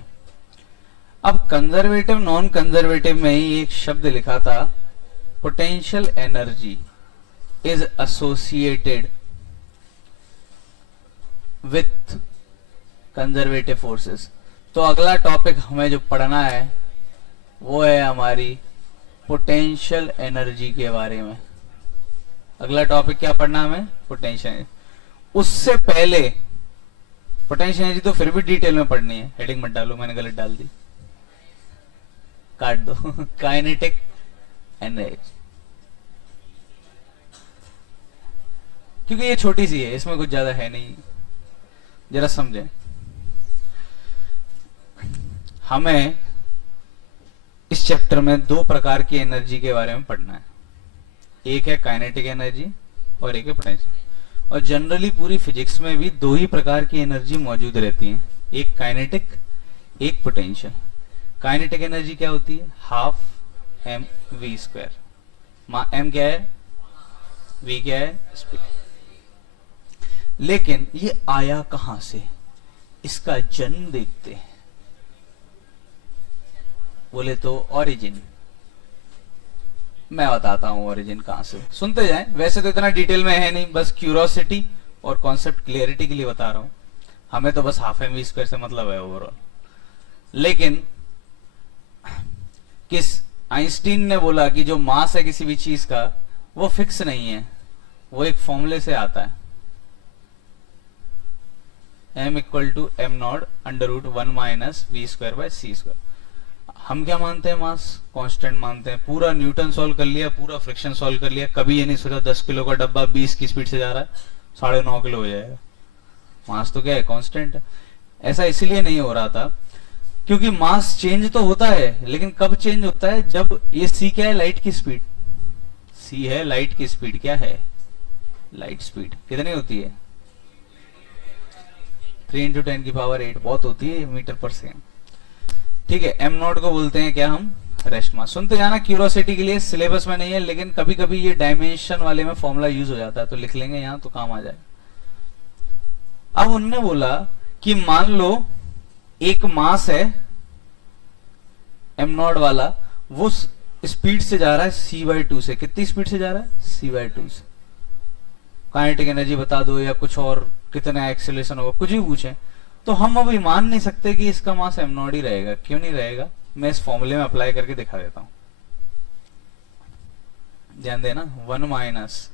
अब कंजर्वेटिव नॉन कंजर्वेटिव में ही एक शब्द लिखा था, potential energy is associated with conservative forces. तो अगला टॉपिक हमें जो पढ़ना है वो है हमारी पोटेंशियल एनर्जी के बारे में। अगला टॉपिक क्या पढ़ना हमें? पोटेंशियल। उससे पहले पोटेंशियल एनर्जी तो फिर भी डिटेल में पढ़नी है, हेडिंग मत डालो, मैंने गलत डाल दी, काट दो। काइनेटिक एनर्जी, क्योंकि ये छोटी सी है, इसमें कुछ ज्यादा है नहीं, जरा समझें। हमें इस चैप्टर में दो प्रकार की एनर्जी के बारे में पढ़ना है, एक है काइनेटिक एनर्जी और एक है पोटेंशियल। और जनरली पूरी फिजिक्स में भी दो ही प्रकार की एनर्जी मौजूद रहती है, एक काइनेटिक एक पोटेंशियल। काइनेटिक एनर्जी क्या होती है? Half M V square. M क्या है, वी क्या है, स्पीड। लेकिन ये आया कहां से, इसका जन्म देखते हैं। बोले तो ओरिजिन, मैं बताता हूं ओरिजिन कहां से, सुनते जाएं। वैसे तो इतना डिटेल में है नहीं, बस क्यूरोसिटी और कॉन्सेप्ट क्लियरिटी के लिए बता रहा हूं। हमें तो बस हाफ एम वी स्क्वायर से मतलब है ओवरऑल। लेकिन किस आइंस्टीन ने बोला कि जो मास है किसी भी चीज का वो फिक्स नहीं है, वो एक फॉर्मूले से आता है, m equal to M naught under root 1 minus V square by C square. हम क्या मानते हैं? मास कांस्टेंट मानते हैं। पूरा न्यूटन सॉल्व कर लिया, पूरा फ्रिक्शन सॉल्व कर लिया, कभी ये नहीं सोचा 10 किलो का डब्बा 20 की स्पीड से जा रहा है 9.5 किलो हो जाएगा। मास तो क्या है? कांस्टेंट है। ऐसा इसलिए नहीं हो रहा था क्योंकि मास चेंज तो होता है, लेकिन कब चेंज होता है? जब ये सी क्या है? लाइट की स्पीड। सी है लाइट की स्पीड। क्या है? लाइट स्पीड कितनी होती है? 3 इंटू 10 की पावर 8 बहुत होती है मीटर पर सेकेंड। ठीक है, एम नॉट को बोलते हैं क्या हम? Rest mass. सुनते जाना क्यूरोसिटी के लिए, सिलेबस में नहीं है, लेकिन कभी कभी ये डायमेंशन वाले में फॉर्मूला यूज हो जाता है तो लिख लेंगे यहां तो काम आ जाए। अब उनने बोला कि मान लो एक मास है एम नॉट वाला, वो स्पीड से जा रहा है c/2 से। कितनी स्पीड से जा रहा है? c/2 से। काइनेटिक एनर्जी बता दो या कुछ और, कितना एक्सेलरेशन होगा, कुछ भी पूछे तो हम अब मान नहीं सकते कि इसका मास एम नॉट ही रहेगा। क्यों नहीं रहेगा? मैं इस फॉर्मूले में अप्लाई करके दिखा देता हूं, ध्यान देना। 1 माइनस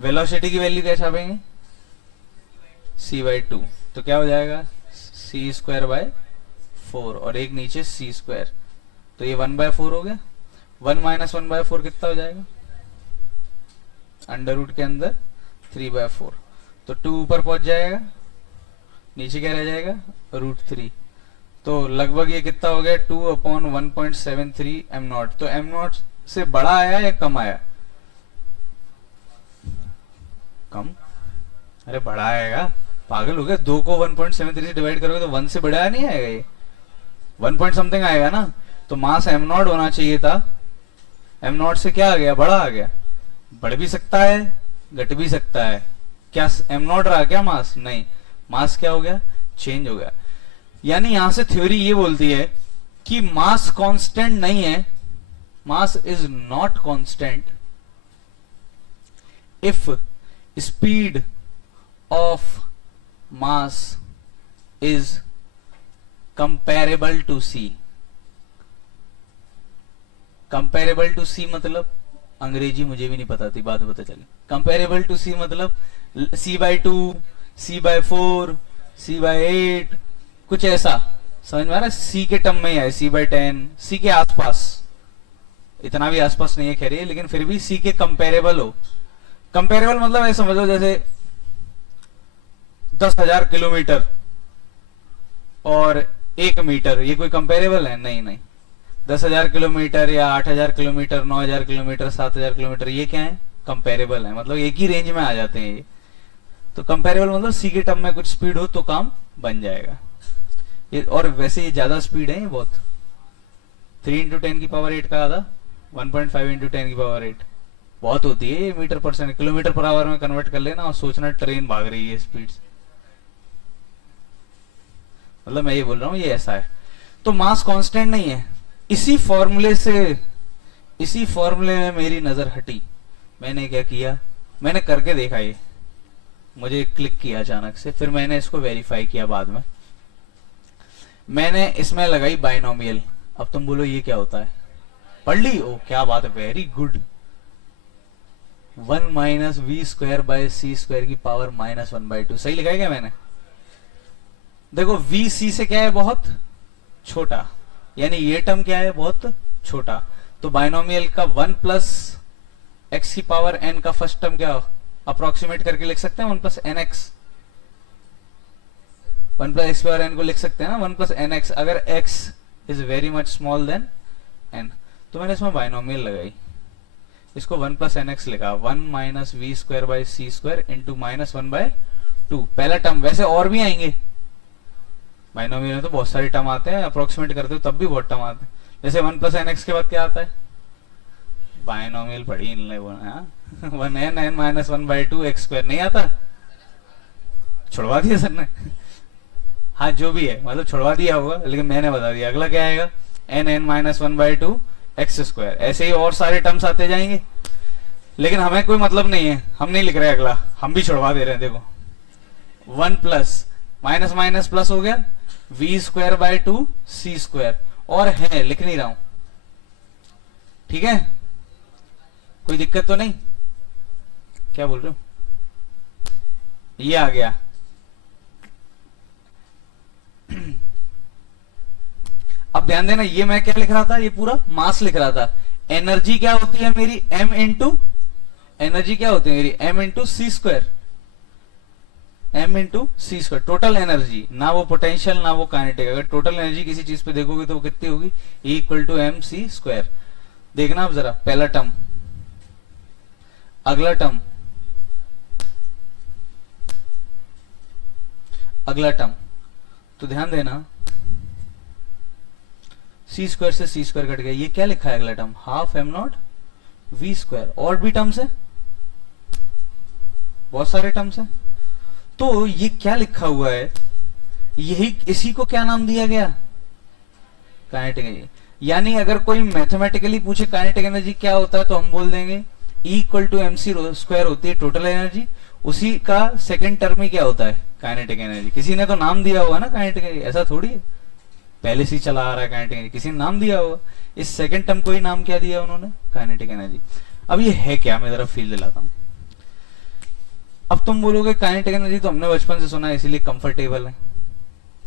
वेलोसिटी की वैल्यू क्या छापेंगे? c/2, तो क्या हो जाएगा? c स्क्वायर बाय 4 और एक नीचे c स्क्वायर, तो ये 1/4 हो गया। 1 माइनस 1/4 कितना हो जाएगा? अंडर रूट के अंदर 3/4, तो 2 ऊपर पहुंच जाएगा, नीचे क्या रह जाएगा? √3। तो लगभग ये कितना हो गया? 2/1.73 एम नॉट। तो एम नॉट से बड़ा आया या कम आया? कम। अरे बड़ा आएगा, पागल हो गया? 2 को 1.73 से डिवाइड करोगे तो 1 से बड़ा नहीं आएगा, ये 1 पॉइंट समथिंग आएगा ना। तो मास एम नॉट होना चाहिए था, एम नॉट से क्या आ गया? बड़ा आ गया। बढ़ भी सकता है, घट भी सकता है। क्या एम नॉट रहा क्या मास? नहीं, मास क्या हो गया? चेंज हो गया। यानी यहां से थ्योरी ये बोलती है कि मास कांस्टेंट नहीं है, mass is not constant if speed of mass is comparable to C. Comparable to C मतलब अंग्रेजी मुझे भी नहीं पता थी, बाद में पता चली। कंपेरेबल टू सी मतलब c/2, c/4, c/8, कुछ ऐसा समझ में आ रहा है? c के टर्म में है, c/10, c के आसपास, इतना भी आसपास नहीं है खैर ये, लेकिन फिर भी c के कंपेरेबल हो। कंपेरेबल मतलब ऐसा समझो जैसे 10,000 किलोमीटर और 1 मीटर, ये कोई कंपेरेबल है? नहीं नहीं। 10,000 किलोमीटर या 8,000 किलोमीटर, 9,000 किलोमीटर, 7,000 किलोमीटर, ये क्या है? कंपेरेबल है, मतलब एक ही रेंज में आ जाते हैं ये। तो कंपेरेबल मतलब सी के टर्म में कुछ स्पीड हो तो काम बन जाएगा ये। और वैसे ये ज्यादा स्पीड है, ये बहुत। 3 इंटू 10 की पावर 8 का आधा 1.5 इंटू 10 की पावर 8 बहुत होती है ये मीटर पर सेकंड। किलोमीटर पर आवर में कन्वर्ट कर लेना और सोचना ट्रेन भाग रही है स्पीड से। मतलब मैं ये बोल रहा हूं ये ऐसा है। तो मास कांस्टेंट नहीं है। इसी फॉर्मूले में मेरी नजर हटी। मैंने क्या किया? मैंने करके देखा, ये मुझे क्लिक किया अचानक से, फिर मैंने इसको वेरीफाई किया बाद में। मैंने इसमें लगाई बाइनोमियल। अब तुम बोलो ये क्या होता है? पढ़ ली? ओ क्या बात है, very good 1 minus V square by C square की पावर -1/2। सही लिखा है क्या मैंने? देखो वी सी से क्या है, बहुत छोटा, यानी ये टर्म क्या है, बहुत छोटा। तो बाइनोमियल का 1 प्लस एक्स की पावर एन का फर्स्ट टर्म क्या अप्रोक्सीमेट करके लिख सकते हैं, 1 plus N X. 1 plus X power N को लिख सकते हैं ना 1 प्लस एन एक्स, अगर X is very much small then N. तो मैंने इसमें बाइनोमियल लगाई, इसको 1 प्लस एन एक्स लिखा, 1 minus V square by C square into -1/2 पहला टर्म। वैसे और भी आएंगे बाइनोमियल में, तो बहुत सारे टर्म आते हैं, अप्रोक्सीमेट करते हो तब भी बहुत टर्म आते हैं। जैसे 1 प्लस एन एक्स के बाद क्या आता है, बाइनोमियल पढ़ी इन लोगों ने, 1n -1/2 एक्स स्क्वायर नहीं आता, छुड़वा दिया सर ने। हाँ जो भी है, मतलब छुड़वा दिया होगा, लेकिन मैंने बता दिया। अगला क्या आएगा, n -1/2 एक्स स्क्वायर। ऐसे ही और सारे टर्म्स आते जाएंगे, लेकिन हमें कोई मतलब नहीं है, हम नहीं लिख रहे अगला, हम भी छुड़वा दे रहे हैं। देखो 1 प्लस माइनस माइनस प्लस हो गया, V square by 2 C square, और है लिख नहीं रहा हूं, ठीक है? कोई दिक्कत तो नहीं? क्या बोल रहे हो? ये आ गया। अब ध्यान देना, ये मैं क्या लिख रहा था, ये पूरा मास लिख रहा था। एनर्जी क्या होती है मेरी, m इंटू, एनर्जी क्या होती है मेरी, m इंटू सी स्क्वायर, m इंटू सी स्क्वायर, टोटल एनर्जी, ना वो पोटेंशियल ना वो काइनेटिक। अगर टोटल एनर्जी किसी चीज पे देखोगे तो वो कितनी होगी, E equal to M C square. देखना आप जरा, पहला टर्म, अगला टर्म, अगला टर्म, तो ध्यान देना सी स्क्वायर से सी स्क्वायर कट गया, ये क्या लिखा है अगला term, half M naught V square. और भी टर्म्स है, बहुत सारे टर्म्स है। तो ये क्या लिखा हुआ है, यही, इसी को क्या नाम दिया गया, काइनेटिक एनर्जी। यानी अगर कोई मैथमेटिकली पूछे काइनेटिक एनर्जी क्या होता है, तो हम बोल देंगे E equal to M C square होती है टोटल एनर्जी, उसी का सेकंड टर्म ही क्या होता है, काइनेटिक एनर्जी। किसी ने तो नाम दिया होगा ना काइनेटिक एनर्जी, ऐसा थोड़ी है पहले से ही चला आ रहा है काइनेटिक एनर्जी, किसी ने नाम दिया होगा। इस सेकंड टर्म को ही नाम क्या दिया उन्होंने, काइनेटिक एनर्जी। अब ये है क्या, मैं जरा फील दिलाता हूं। अब तुम बोलोगे काइनेटिक एनर्जी तो हमने बचपन से सुना है इसीलिए कंफर्टेबल है,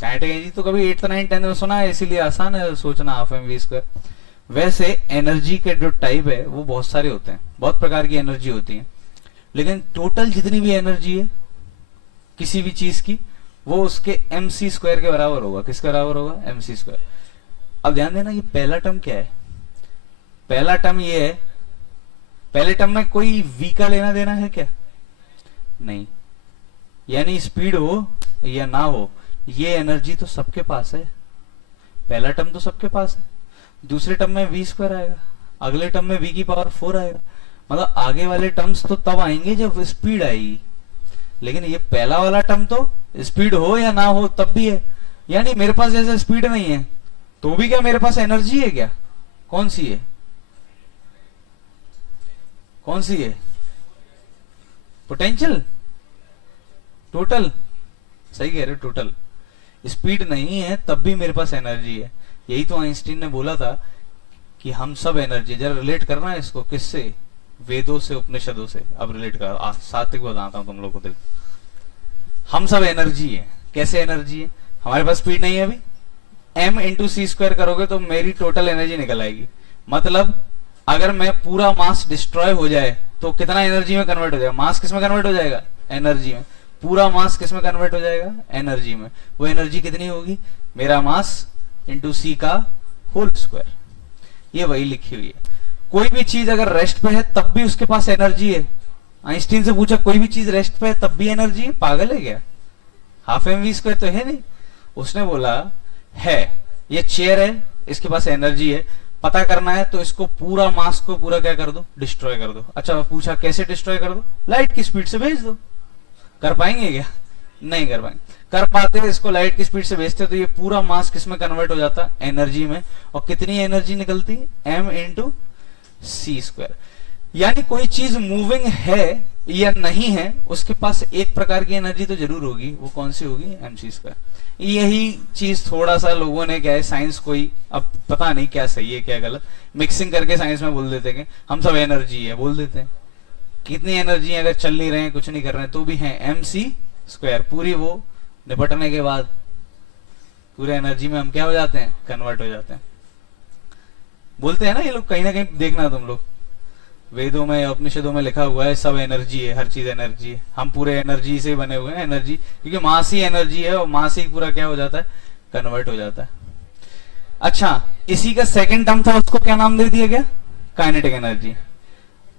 काइनेटिक एनर्जी तो कभी 8th 9th 10th में सुना है इसीलिए आसान है सोचना, हाफ एम वी स्क्वायर। वैसे एनर्जी के जो टाइप है वो बहुत सारे होते हैं, बहुत प्रकार की एनर्जी होती है, लेकिन टोटल जितनी भी एनर्जी है किसी भी चीज की, वो उसके एम सी स्क्वायर के बराबर होगा। किसके बराबर होगा, एम सी स्क्वायर। अब ध्यान देना, ये पहला टर्म क्या है, पहला टर्म ये है, पहले टर्म में कोई वी का लेना देना है क्या, नहीं। यानी स्पीड हो या ना हो, ये एनर्जी तो सबके पास है, पहला टर्म तो सबके पास है। दूसरे टर्म में वी स्क्वायर आएगा, अगले टर्म में वी की पावर 4 आएगा, मतलब आगे वाले टर्म्स तो तब आएंगे जब स्पीड आएगी, लेकिन ये पहला वाला टर्म तो स्पीड हो या ना हो तब भी है। यानी मेरे पास जैसे स्पीड नहीं है तो भी क्या मेरे पास एनर्जी है क्या, कौन सी है, कौन सी है, पोटेंशियल, टोटल, सही कह रहे हो, टोटल। स्पीड नहीं है तब भी मेरे पास एनर्जी है। यही तो आइंस्टीन ने बोला था कि हम सब एनर्जी, जरा रिलेट करना है इसको किससे, वेदों से, उपनिषदों से। अब रिलेट कर, सात्विक बताता हूं तुम लोगों को। हम सब एनर्जी है। कैसे एनर्जी है, हमारे पास स्पीड नहीं है अभी, m इंटू सी स्क्वायर करोगे तो मेरी टोटल एनर्जी निकल आएगी। मतलब अगर मैं पूरा मास डिस्ट्रॉय हो जाए तो कितना एनर्जी में कन्वर्ट हो जाएगा, मास किस में कन्वर्ट हो जाएगा, एनर्जी में। पूरा मास किस में कन्वर्ट हो जाएगा, एनर्जी में। वो एनर्जी कितनी होगी, मेरा मास इंटू सी का होल स्क्वायर। ये वही लिखी हुई है। कोई भी चीज अगर रेस्ट पे है तब भी उसके पास एनर्जी है। आइंस्टीन से पूछा कोई भी चीज रेस्ट पे है तब भी एनर्जी है, पागल है क्या, हाफ एम वी स्क्वायर तो है नहीं। उसने बोला है, ये चेयर है, इसके पास एनर्जी है, पता करना है तो इसको पूरा मास को पूरा क्या कर दो, डिस्ट्रॉय कर दो। अच्छा पूछा कैसे डिस्ट्रॉय कर दो, लाइट की स्पीड से भेज दो। कर पाएंगे क्या, नहीं कर पाएंगे। कर पाते हैं, इसको लाइट की स्पीड से भेजते तो ये पूरा मास किस में कन्वर्ट हो जाता, एनर्जी में। और कितनी एनर्जी निकलती, m इंटू सी स्क्वायर। यानी कोई चीज मूविंग है या नहीं है, उसके पास एक प्रकार की एनर्जी तो जरूर होगी। वो कौन सी होगी, एम सी स्क्वायर। यही चीज थोड़ा सा लोगों ने क्या है, साइंस कोई, अब पता नहीं क्या सही है क्या गलत, मिक्सिंग करके साइंस में बोल देते हैं हम सब एनर्जी है, बोल देते हैं। कितनी एनर्जी अगर चल नहीं रहे हैं, कुछ नहीं कर रहे हैं, तो भी है mc²। पूरी वो निपटने के बाद पूरे एनर्जी में हम क्या हो जाते हैं, कन्वर्ट हो जाते हैं। बोलते हैं ना ये लोग, कहीं ना कहीं देखना तुम लोग, वेदों में उपनिषदों में लिखा हुआ है सब एनर्जी है, हर चीज एनर्जी है, हम पूरे एनर्जी से बने हुए हैं। एनर्जी क्योंकि मास ही एनर्जी है, और मास ही पूरा क्या हो जाता है, कन्वर्ट हो जाता है। अच्छा, इसी का सेकंड टर्म था, उसको क्या नाम दे दिया गया, काइनेटिक एनर्जी।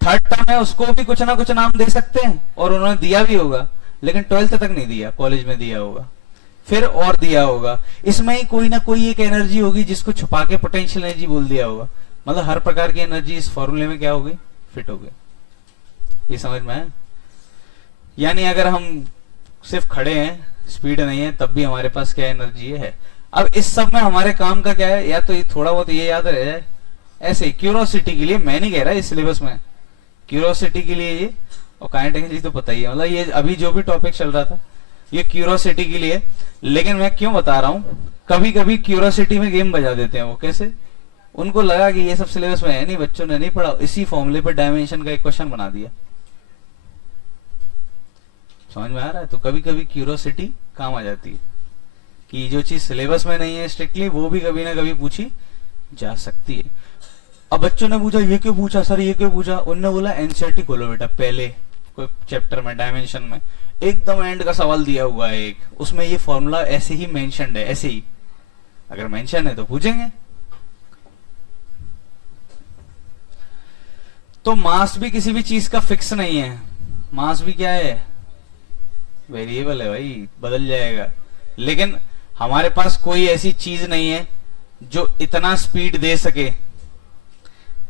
थर्ड टर्म है, उसको भी कुछ ना कुछ नाम दे सकते हैं, और उन्होंने दिया भी होगा, लेकिन 12th तक नहीं दिया, कॉलेज में दिया होगा, फिर और दिया होगा। इसमें ही कोई ना कोई एक एनर्जी होगी जिसको छुपा के पोटेंशियल एनर्जी बोल दिया होगा। मतलब हर प्रकार की एनर्जी इस फॉर्मूले में क्या हो गई, फिट हो गई। ये समझ में है? यानी अगर हम सिर्फ खड़े हैं, स्पीड नहीं है, तब भी हमारे पास क्या एनर्जी है। अब इस सब में हमारे काम का क्या है, या तो ये थोड़ा बहुत ये याद रह जाए, ऐसे क्यूरोसिटी के लिए, मैं नहीं कह रहा इस सिलेबस में, क्यूरोसिटी के लिए ये, और काइनेटिक एनर्जी तो पता ही है, मतलब ये अभी जो भी टॉपिक चल रहा था ये क्यूरोसिटी के लिए। लेकिन मैं क्यों बता रहा हूं, कभी कभी क्यूरोसिटी में गेम बजा देते हैं वो। कैसे? उनको लगा कि ये सब सिलेबस में है नहीं, बच्चों ने नहीं पढ़ा, इसी फॉर्मूले पर डायमेंशन का एक क्वेश्चन बना दिया। समझ में आ रहा है? तो कभी कभी क्यूरोसिटी काम आ जाती है कि जो चीज सिलेबस में नहीं है स्ट्रिक्टली, वो भी कभी ना कभी पूछी जा सकती है। अब बच्चों ने पूछा ये क्यों पूछा सर, ये क्यों पूछा? उनने बोला एनसीईआरटी खोलो बेटा, पहले कोई चैप्टर में डायमेंशन में एकदम एंड का सवाल दिया हुआ है एक, उसमें ये फॉर्मूला ऐसे ही मेंशन्ड है, ऐसे ही अगर मेंशन है तो पूछेंगे। तो मास भी किसी भी चीज का फिक्स नहीं है, मास भी क्या है, वेरिएबल है भाई, बदल जाएगा। लेकिन हमारे पास कोई ऐसी चीज नहीं है जो इतना स्पीड दे सके,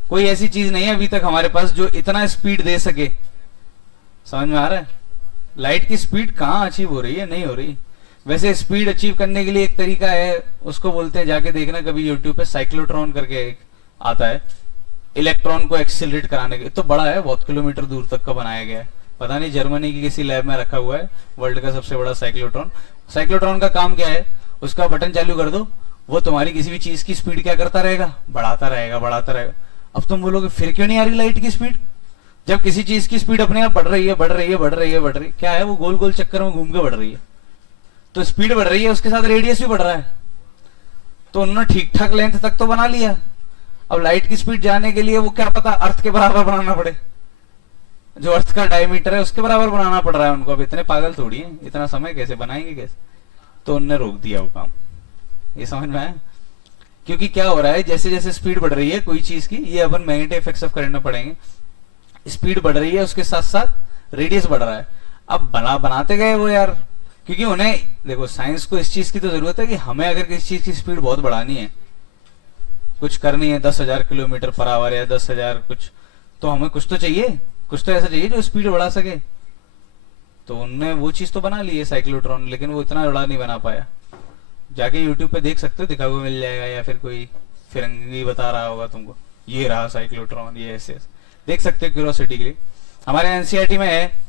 कोई ऐसी चीज नहीं है अभी तक हमारे पास जो इतना स्पीड दे सके। समझ में आ रहा है? लाइट की स्पीड कहां अचीव हो रही है, नहीं हो रही। वैसे स्पीड अचीव करने के लिए एक तरीका है, उसको बोलते हैं, जाके देखना कभी यूट्यूब पे, साइक्लोट्रॉन करके एक आता है, इलेक्ट्रॉन को एक्सिलरेट कराने के। तो बड़ा है, बहुत किलोमीटर दूर तक का बनाया गया है, पता नहीं जर्मनी की किसी लैब में रखा हुआ है, वर्ल्ड का सबसे बड़ा साइक्लोट्रॉन। साइक्लोट्रॉन का काम क्या है, उसका बटन चालू कर दो, वो तुम्हारी किसी भी चीज की स्पीड क्या करता रहेगा, बढ़ाता रहेगा, बढ़ाता रहेगा। अब तुम बोलोगे फिर क्यों नहीं आ रही लाइट की स्पीड, जब किसी चीज की स्पीड अपने आप बढ़ रही है, बढ़ रही है, बढ़ रही है, बढ़ रही है, क्या है वो गोल गोल चक्कर में घूम के बढ़ रही है। तो स्पीड बढ़ रही है, उसके साथ रेडियस भी बढ़ रहा है, तो उन्होंने ठीक ठाक लेंथ तक तो बना लिया। अब लाइट की स्पीड जाने के लिए वो क्या पता अर्थ के बराबर बनाना पड़े, जो अर्थ का डायमीटर है उसके बराबर बनाना पड़ रहा है उनको। अब इतने पागल थोड़ी है, इतना समय कैसे बनाएंगे, कैसे? तो उनने रोक दिया वो काम। ये समझ में आया? क्योंकि क्या हो रहा है, जैसे जैसे स्पीड बढ़ रही है कोई चीज की, ये अपन मैग्नेटिक इफेक्ट्स ऑफ करंट में पढ़ेंगे, स्पीड बढ़ रही है उसके साथ साथ रेडियस बढ़ रहा है। अब बनाते गए वो यार, क्योंकि उन्हें देखो साइंस को इस चीज की तो जरूरत है कि हमें अगर किसी चीज की स्पीड बहुत बढ़ानी है, कुछ करनी है 10,000 किलोमीटर पर आवर या 10,000 कुछ, तो हमें कुछ तो चाहिए, कुछ तो ऐसा चाहिए जो स्पीड बढ़ा सके। तो उनने वो चीज तो बना ली है साइक्लोट्रॉन, लेकिन वो इतना बड़ा नहीं बना पाया। जाके यूट्यूब पे देख सकते हो, दिखा हुआ मिल जाएगा, या फिर कोई फिरंगी बता रहा होगा तुमको, ये रहा साइक्लोट्रॉन, ये ऐसे देख सकते हो क्यूरोसिटी के लिए। हमारे एनसीईआरटी में है,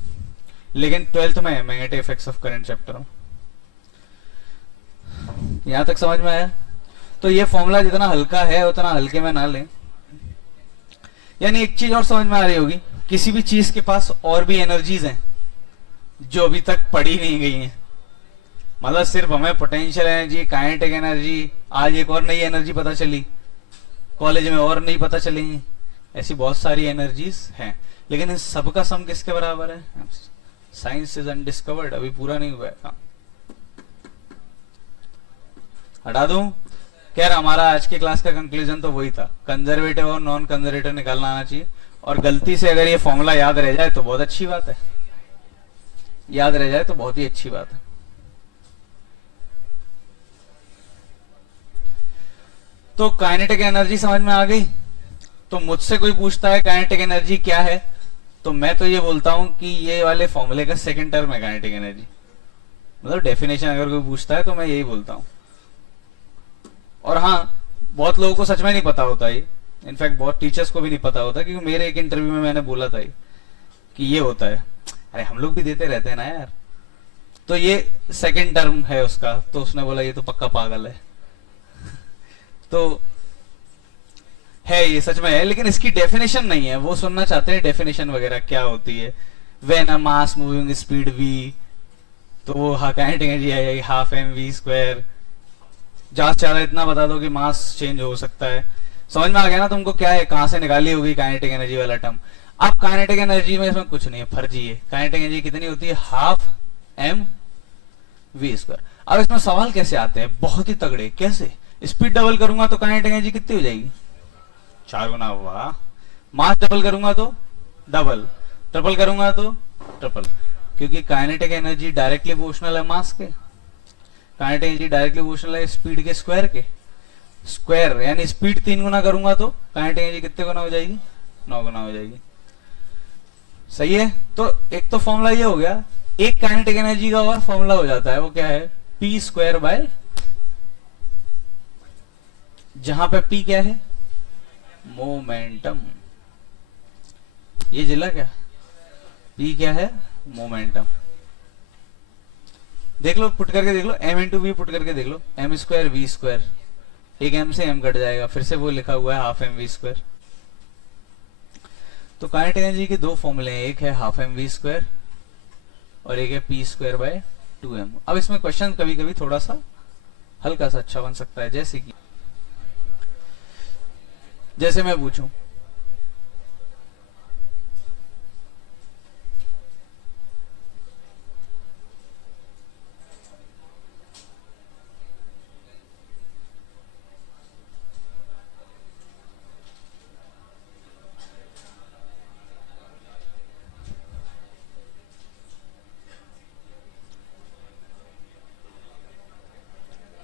लेकिन 12th में है magnetic effects of current chapter. यहां तक समझ में आया? तो ये फॉर्मूला जितना हल्का है उतना हल्के में ना लें। यानी एक चीज और समझ में आ रही होगी, किसी भी चीज के पास और भी एनर्जीज हैं जो अभी तक पढ़ी नहीं गई हैं। मतलब सिर्फ हमें पोटेंशियल एनर्जी, काइनेटिक एनर्जी, आज एक और नई एनर्जी पता चली, कॉलेज में और नहीं पता चलेंगी, ऐसी बहुत सारी एनर्जीज हैं। लेकिन इन सबका सम किसके बराबर है? साइंस इज अनडिस्कवर्ड, अभी पूरा नहीं हुआ है काम। हटा दूं? खैर हमारा आज के क्लास का कंक्लूजन तो वही था, कंजर्वेटिव और नॉन कंजर्वेटिव निकालना आना चाहिए। और गलती से अगर ये फॉर्मूला याद रह जाए तो बहुत अच्छी बात है, याद रह जाए तो बहुत ही अच्छी बात है। तो काइनेटिक एनर्जी समझ में आ गई। तो मुझसे कोई पूछता है काइनेटिक एनर्जी क्या है, तो मैं तो ये बोलता हूं कि ये वाले फॉर्मूले का सेकंड टर्म है काइनेटिक एनर्जी। मतलब डेफिनेशन अगर कोई पूछता है तो मैं यही बोलता हूं। और हाँ, बहुत लोगों को सच में नहीं पता होता ये, इनफैक्ट बहुत टीचर्स को भी नहीं पता होता, क्योंकि मेरे एक इंटरव्यू में मैंने बोला था कि ये होता है। अरे हम लोग भी देते रहते हैं ना यार। तो ये सेकंड टर्म है उसका, तो उसने बोला ये तो पक्का पागल है। तो है, ये सच में है, लेकिन इसकी डेफिनेशन नहीं है। वो सुनना चाहते हैं डेफिनेशन वगैरह क्या होती है। When a mass moving speed v, तो वो काइनेटिक एनर्जी आएगी हाफ एम वी स्क्वायर। ज्यादा से ज्यादा इतना बता दो कि मास चेंज हो सकता है। समझ में आ गया ना तुमको क्या है, कहां से निकाली होगी काइनेटिक एनर्जी वाला टर्म। अब काइनेटिक एनर्जी में इसमें कुछ नहीं है, फर्जी है। काइनेटिक एनर्जी कितनी होती है, हाफ एम वी स्क्वायर। अब इसमें सवाल कैसे आते हैं, बहुत ही तगड़े। कैसे, स्पीड डबल करूंगा तो काइनेटिक एनर्जी कितनी हो जाएगी, 4 गुना हुआ। मास डबल करूंगा तो डबल, ट्रिपल करूंगा तो ट्रिपल, क्योंकि काइनेटिक एनर्जी डायरेक्टली प्रोपोर्शनल है मास के। काइनेटिक एनर्जी डायरेक्टली प्रोपोर्शनल है स्पीड के स्क्वायर के। स्क्वायर यानी स्पीड 3 गुना करूंगा तो काइनेटिक एनर्जी कितने गुना हो जाएगी, 9 गुना हो जाएगी। सही है। तो एक तो फॉर्मूला ये हो गया। एक काइनेटिक एनर्जी का और फॉर्मूला हो जाता है, वो क्या है, पी स्क्वायर बाय, जहां पे पी क्या है, मोमेंटम। ये जिला क्या, पी क्या है, मोमेंटम। देख लो, पुट करके देख लो, एम इंटू वी पुट करके देख लो, एम स्क्वायर वी स्क्वायर, एक एम से एम कट जाएगा, फिर से वो लिखा हुआ है हाफ एम वी स्क्वायर। तो काइनेटिक एनर्जी के दो फॉर्मूले हैं, एक है हाफ एम वी स्क्वायर और एक है पी स्क्वायर बाय 2m। अब इसमें क्वेश्चन कभी कभी थोड़ा सा हल्का सा अच्छा बन सकता है, जैसे कि जैसे मैं पूछूं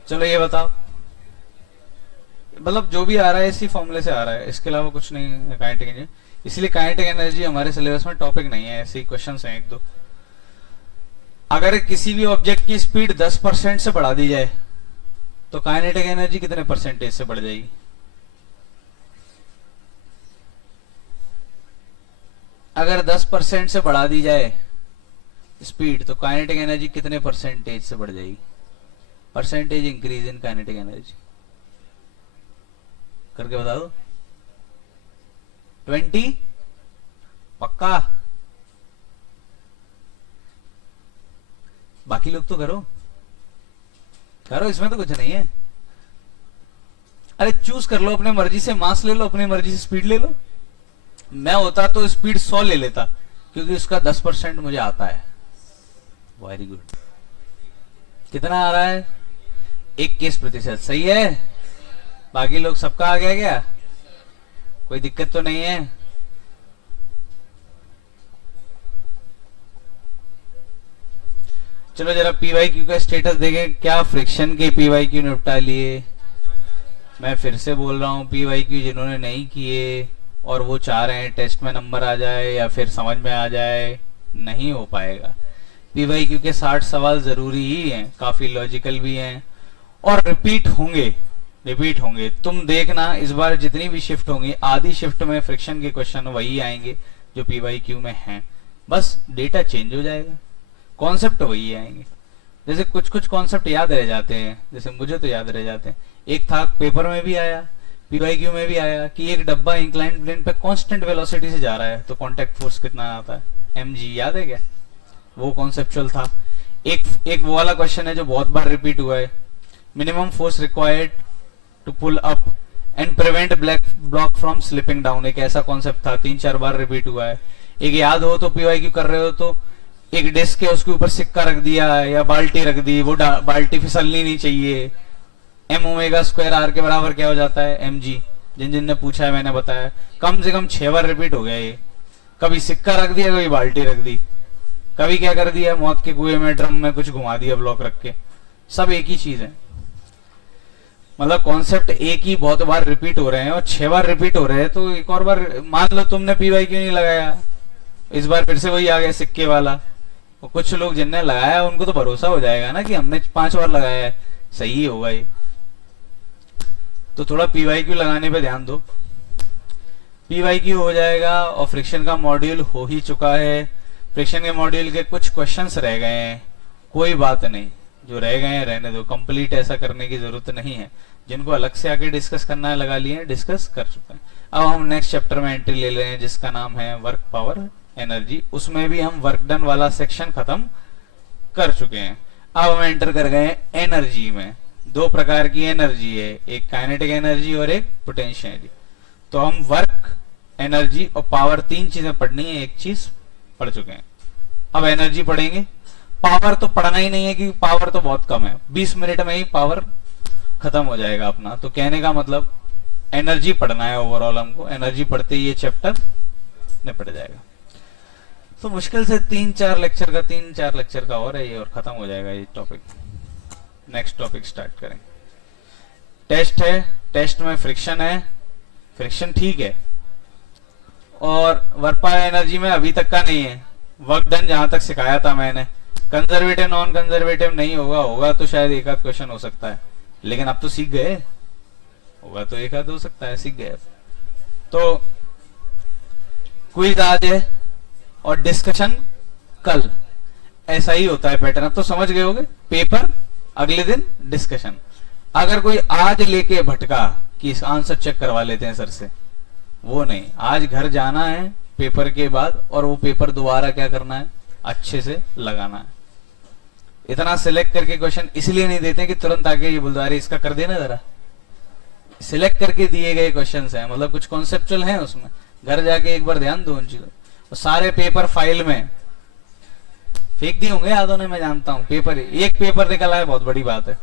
चलो ये बताओ, मतलब जो भी आ रहा है इसी फॉर्मूले से आ रहा है, इसके अलावा कुछ नहीं है काइनेटिक एनर्जी। इसलिए काइनेटिक एनर्जी हमारे सिलेबस में टॉपिक नहीं है, ऐसे ही क्वेश्चन हैं एक दो। अगर किसी भी ऑब्जेक्ट की स्पीड 10% से बढ़ा दी जाए तो काइनेटिक एनर्जी कितने परसेंटेज से बढ़ जाएगी, अगर 10% से बढ़ा दी जाए स्पीड तो काइनेटिक एनर्जी कितने परसेंटेज से बढ़ जाएगी, percentage increase in kinetic energy करके बता दो। 20 पक्का, बाकी लोग तो करो करो, इसमें तो कुछ नहीं है। अरे चूज कर लो अपने मर्जी से, मास ले लो अपनी मर्जी से, स्पीड ले लो। मैं होता तो स्पीड 100 ले लेता, क्योंकि उसका 10% मुझे आता है। Very good. कितना आ रहा है, 21%। सही है। बाकी लोग सबका आ गया क्या, कोई दिक्कत तो नहीं है। चलो जरा पीवाईक्यू का स्टेटस देखें, क्या फ्रिक्शन के पीवाईक्यू निपटा लिए। मैं फिर से बोल रहा हूं, पीवाईक्यू जिन्होंने नहीं किए और वो चाह रहे हैं टेस्ट में नंबर आ जाए या फिर समझ में आ जाए, नहीं हो पाएगा। पीवाईक्यू के 60 सवाल जरूरी ही हैं, काफी लॉजिकल भी हैं और रिपीट होंगे। तुम देखना इस बार जितनी भी शिफ्ट होंगी, आधी शिफ्ट में फ्रिक्शन के क्वेश्चन वही आएंगे जो पीवाईक्यू में हैं, बस डेटा चेंज हो जाएगा, कॉन्सेप्ट वही आएंगे। जैसे कुछ कुछ कॉन्सेप्ट याद रह जाते हैं, जैसे मुझे तो याद रह जाते हैं। एक था पेपर में भी आया, पीवाईक्यू में भी आया कि एक डब्बा इंक्लाइंड प्लेन पे कांस्टेंट वेलोसिटी से जा रहा है तो कांटेक्ट फोर्स कितना आता है, mg, याद है क्या, वो कॉन्सेप्चुअल था। एक वो वाला क्वेश्चन है जो बहुत बार रिपीट हुआ है, minimum force required to pull up and prevent block from slipping down, एक ऐसा कॉन्सेप्ट था, 3-4 बार रिपीट हुआ है। एक याद हो तो पीवाईक्यू कर रहे हो तो एक डिस्क है उसके ऊपर सिक्का रख दिया या बाल्टी रख दी, वो बाल्टी फिसलनी नहीं चाहिए। एम ओमेगा स्क्वायर आर के बराबर क्या हो जाता है, mg। जिन ने पूछा है मैंने बताया, कम से कम 6 बार रिपीट हो गया ये। कभी सिक्का रख दिया, कभी बाल्टी रख दी, कभी क्या कर दिया, मौत के कुएं में ड्रम में कुछ घुमा दिया ब्लॉक रख के, सब एक ही चीज है। मतलब कॉन्सेप्ट एक ही बहुत बार रिपीट हो रहे हैं और 6 बार रिपीट हो रहे हैं, तो एक और बार मान लो तुमने पीवाईक्यू नहीं लगाया, इस बार फिर से वही आ गया सिक्के वाला, और कुछ लोग जिनने लगाया उनको तो भरोसा हो जाएगा ना कि हमने 5 बार लगाया है, सही ही होगा ये। तो थोड़ा पीवाईक्यू लगाने पे ध्यान दो। पीवाईक्यू हो जाएगा और फ्रिक्शन का मॉड्यूल हो ही चुका है। फ्रिक्शन के मॉड्यूल के कुछ क्वेश्चंस रह गए हैं, कोई बात नहीं, जो रह गए हैं रहने दो, कंप्लीट ऐसा करने की जरूरत नहीं है। जिनको अलग से आके डिस्कस करना है लगा लिए, डिस्कस कर चुके हैं। अब हम नेक्स्ट चैप्टर में एंट्री ले रहे हैं जिसका नाम है वर्क पावर एनर्जी। उसमें भी हम वर्क डन वाला सेक्शन खत्म कर चुके हैं। अब हम एंटर कर गए एनर्जी में। दो प्रकार की एनर्जी है, एक काइनेटिक एनर्जी और एक पोटेंशियल एनर्जी। तो हम वर्क एनर्जी और पावर तीन चीजें पढ़नी है, एक चीज पढ़ चुके हैं। अब एनर्जी पढ़ेंगे। पावर तो पढ़ना ही नहीं है क्योंकि पावर तो बहुत कम है, 20 मिनट में ही पावर खत्म हो जाएगा अपना। तो कहने का मतलब एनर्जी पढ़ना है ओवरऑल हमको। एनर्जी पढ़ते ही ये चैप्टर निपट जाएगा। तो मुश्किल से 3-4 लेक्चर का और है ये, और खत्म हो जाएगा ये टॉपिक। नेक्स्ट टॉपिक स्टार्ट करें। टेस्ट है, टेस्ट में फ्रिक्शन है, फ्रिक्शन ठीक है। और वर्क पावर एनर्जी में अभी तक का नहीं है। वर्क डन जहां तक सिखाया था मैंने, कंजर्वेटिव नॉन कंजर्वेटिव नहीं होगा, होगा तो शायद एक आध क्वेश्चन हो सकता है, लेकिन अब तो सीख गए। होगा तो एक आध हो सकता है, सीख गए। तो क्विज आज है और डिस्कशन कल, ऐसा ही होता है पैटर्न। अब तो समझ गए होगे, पेपर अगले दिन डिस्कशन। अगर कोई आज लेके भटका कि इस आंसर चेक करवा लेते हैं सर से, वो नहीं। आज घर जाना है पेपर के बाद, और वो पेपर दोबारा क्या करना है, अच्छे से लगाना है। इतना सिलेक्ट करके क्वेश्चन इसलिए नहीं देते कि तुरंत आके ये बोल रहे इसका कर देना जरा। सिलेक्ट करके दिए गए क्वेश्चन है, मतलब कुछ कॉन्सेप्चुअल है उसमें। घर जाके एक बार ध्यान दो उन चीजों। सारे पेपर फाइल में फेंक दिए होंगे यादों ने, मैं जानता हूं। पेपर एक पेपर निकला है, बहुत बड़ी बात है।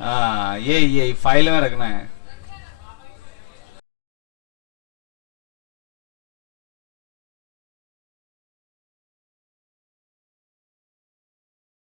हाँ, ये फाइल में रखना है।